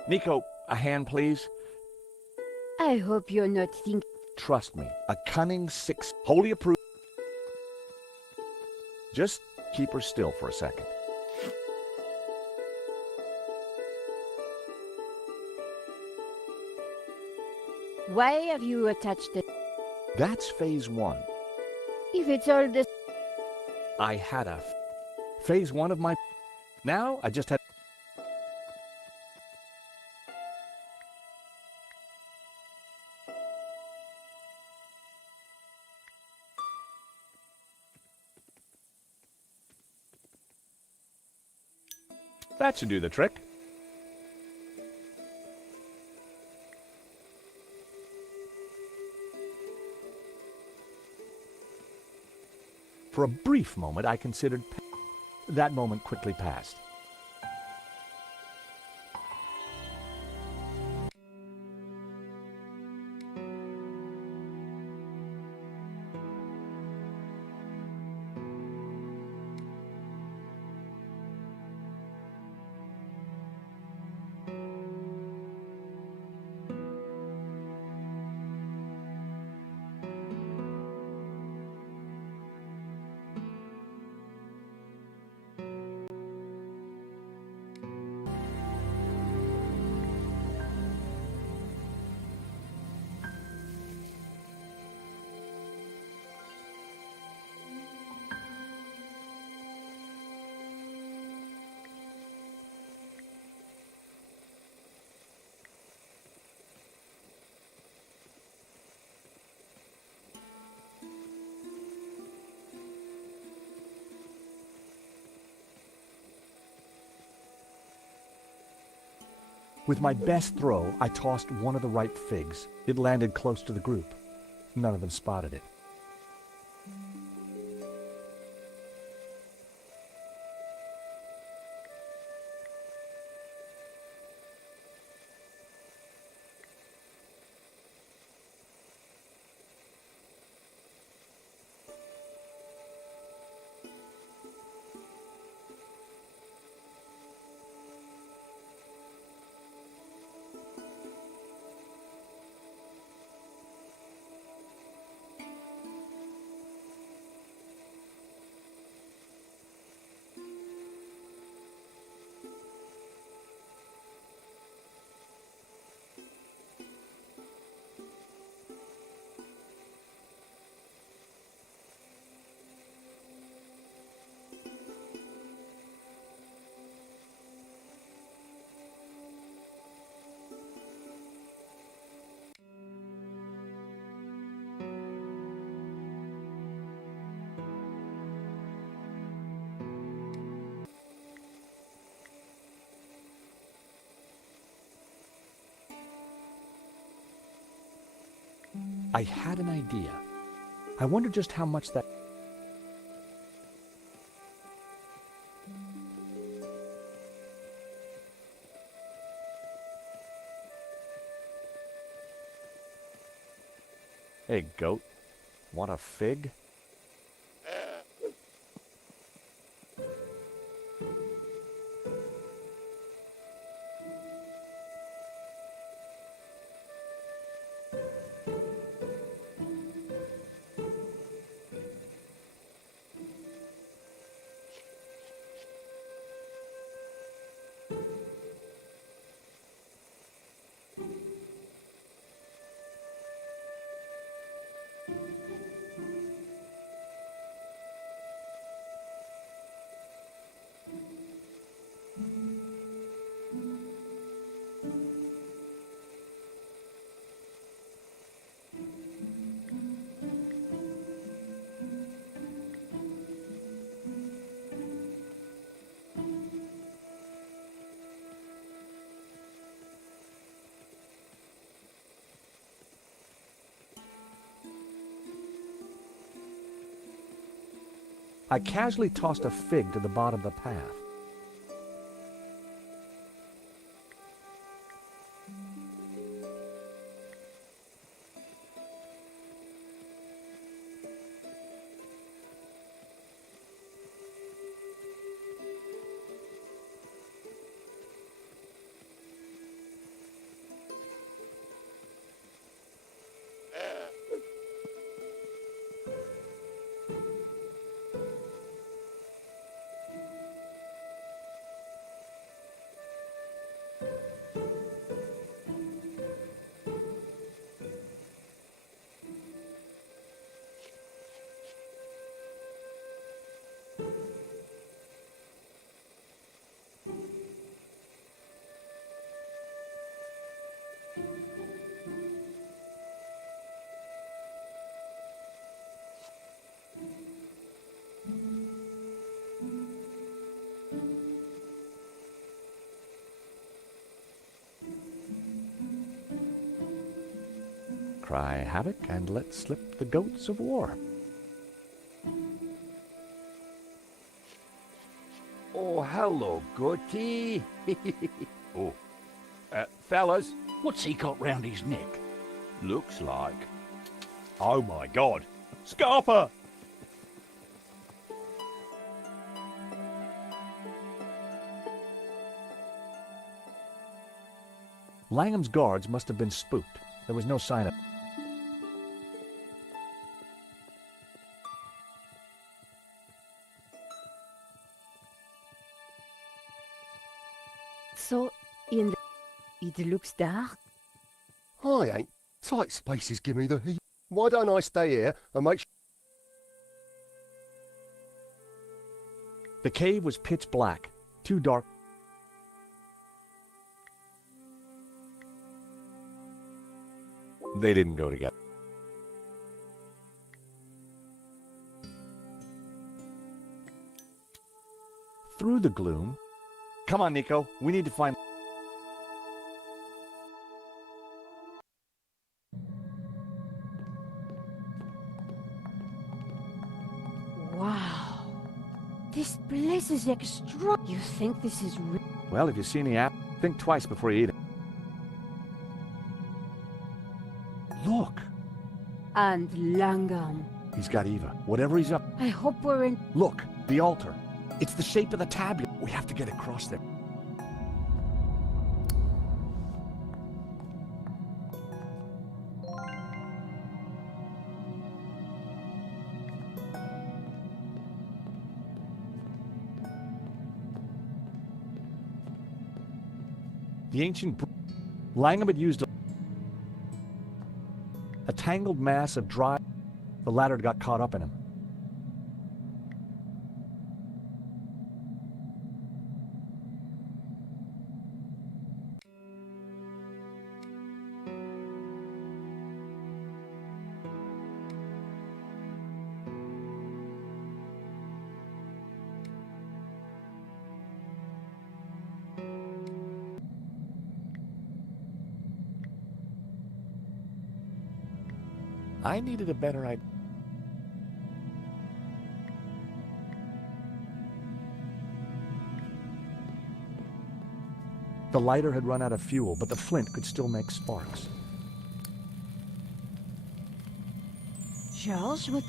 Nico, a hand, please. I hope you're not thinking. Trust me, a cunning six, wholly approved. Just keep her still for a second. Why have you attached it? That's phase one. If it's all the... I had phase one of my... Now I just had... That should do the trick. For a brief moment, I considered... That moment quickly passed. With my best throw, I tossed one of the ripe figs. It landed close to the group. None of them spotted it. I had an idea. I wonder just how much that... Hey, goat. Want a fig? I casually tossed a fig to the bottom of the path. cry havoc and let slip the goats of war. Oh, hello, Goatee. Oh, fellas. What's he got round his neck? Looks like. Oh my god. Scarpa! Langham's guards must have been spooked. There was no sign of... So, it looks dark. I ain't. Tight spaces give me the heat. Why don't I stay here and make sure... The cave was pitch black, too dark. They didn't go together. Through the gloom... Come on, Nico. We need to find... Wow. This place is extra... You think this is real? Well, if you see any app, think twice before you eat it. Look! And Langham. He's got Eva. Whatever he's up... I hope we're in... Look! The altar. It's the shape of the tablet. We have to get across there. The ancient... Langham had used a tangled mass of dry... The ladder got caught up in him. I needed a better idea. The lighter had run out of fuel, but the flint could still make sparks. Charles, what...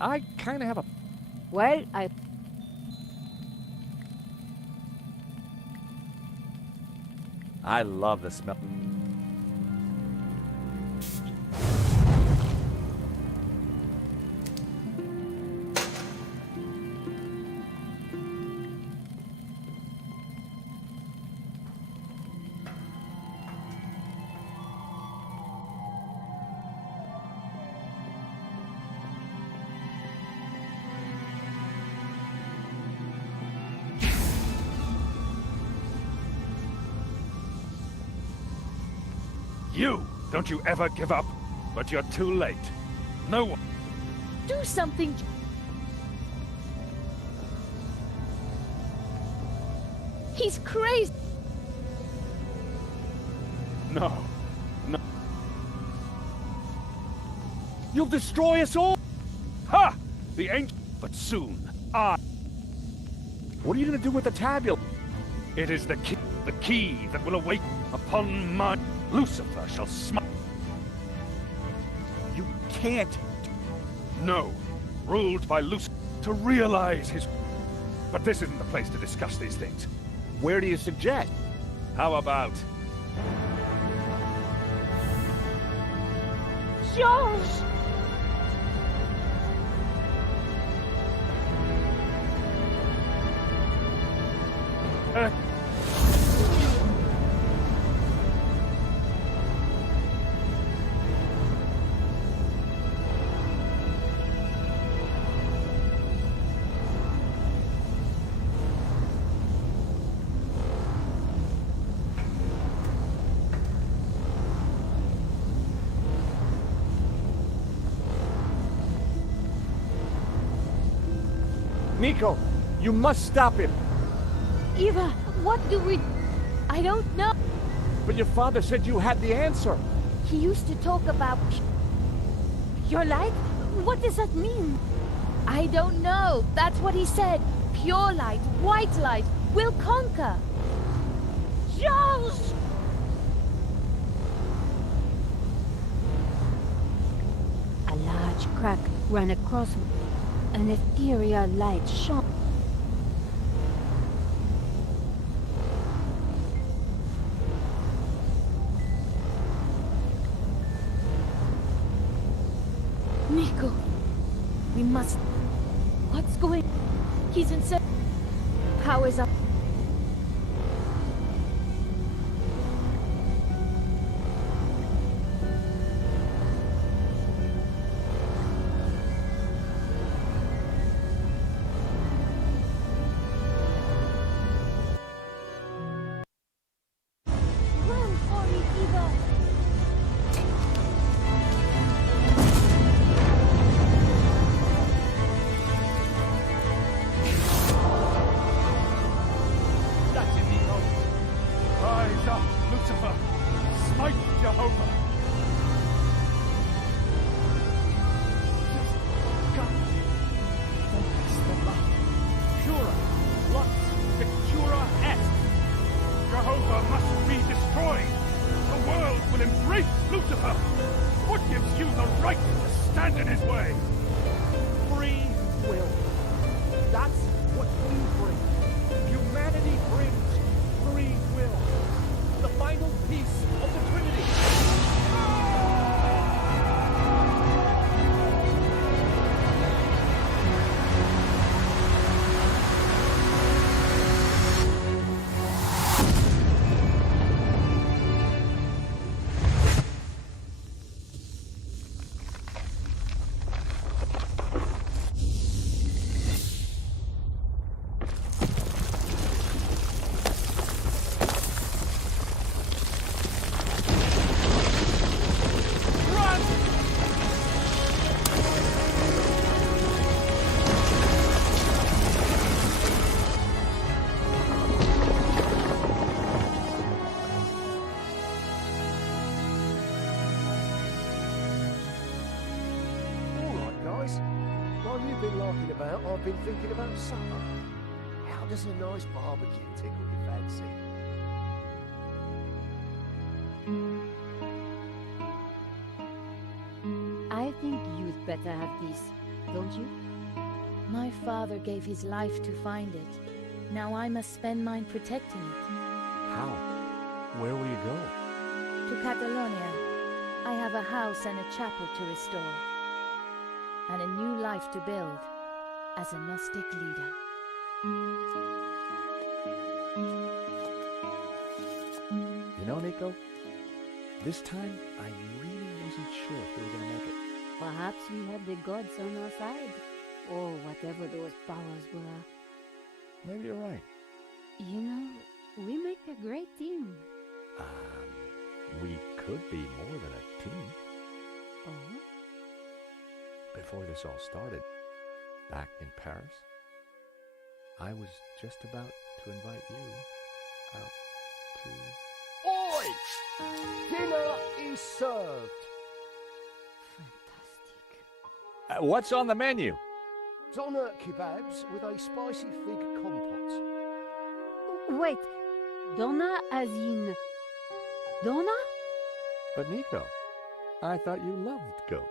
I kind of have a... Well, I love the smell. You! Don't you ever give up, but you're too late. No one... Do something! He's crazy! No. No. You'll destroy us all! Ha! The ancient... But soon, I... What are you going to do with the tablet? It is the key that will awake upon my... Lucifer shall smite. You can't. No. Ruled by Lucifer to realize his... But this isn't the place to discuss these things. Where do you suggest? How about... George! Nico, you must stop him. Eva, what do we... I don't know. But your father said you had the answer. He used to talk about pure light? What does that mean? I don't know. That's what he said. Pure light, white light, will conquer. Charles! A large crack ran across an ethereal light shone. Nico, we must... What's going... He's in... Powers up. Run for it, Eva! That's it, Nico. Rise up, Lucifer. Smite Jehovah. Just God. Focus the light. Pura, lux, pictura est. Jehovah must be destroyed. The world will embrace Lucifer. What gives you the right to stand in his way? Free will. That's what we bring. Humanity brings free will. The final piece of the Trinity. While you've been larking about, I've been thinking about supper. How does a nice barbecue tickle your fancy? I think you'd better have this, don't you? My father gave his life to find it. Now I must spend mine protecting it. How? Where will you go? To Catalonia. I have a house and a chapel to restore. And a new life to build as a Gnostic leader. You know, Nico, this time I really wasn't sure if we were going to make it. Perhaps we had the gods on our side, or whatever those powers were. Maybe you're right. You know, we make a great team. We could be more than a team. Oh? Before this all started, back in Paris, I was just about to invite you out to... Oi! Dinner is served. What's on the menu? Doner kebabs with a spicy fig compote. Wait, Donna as in... Donna? But Nico, I thought you loved goat.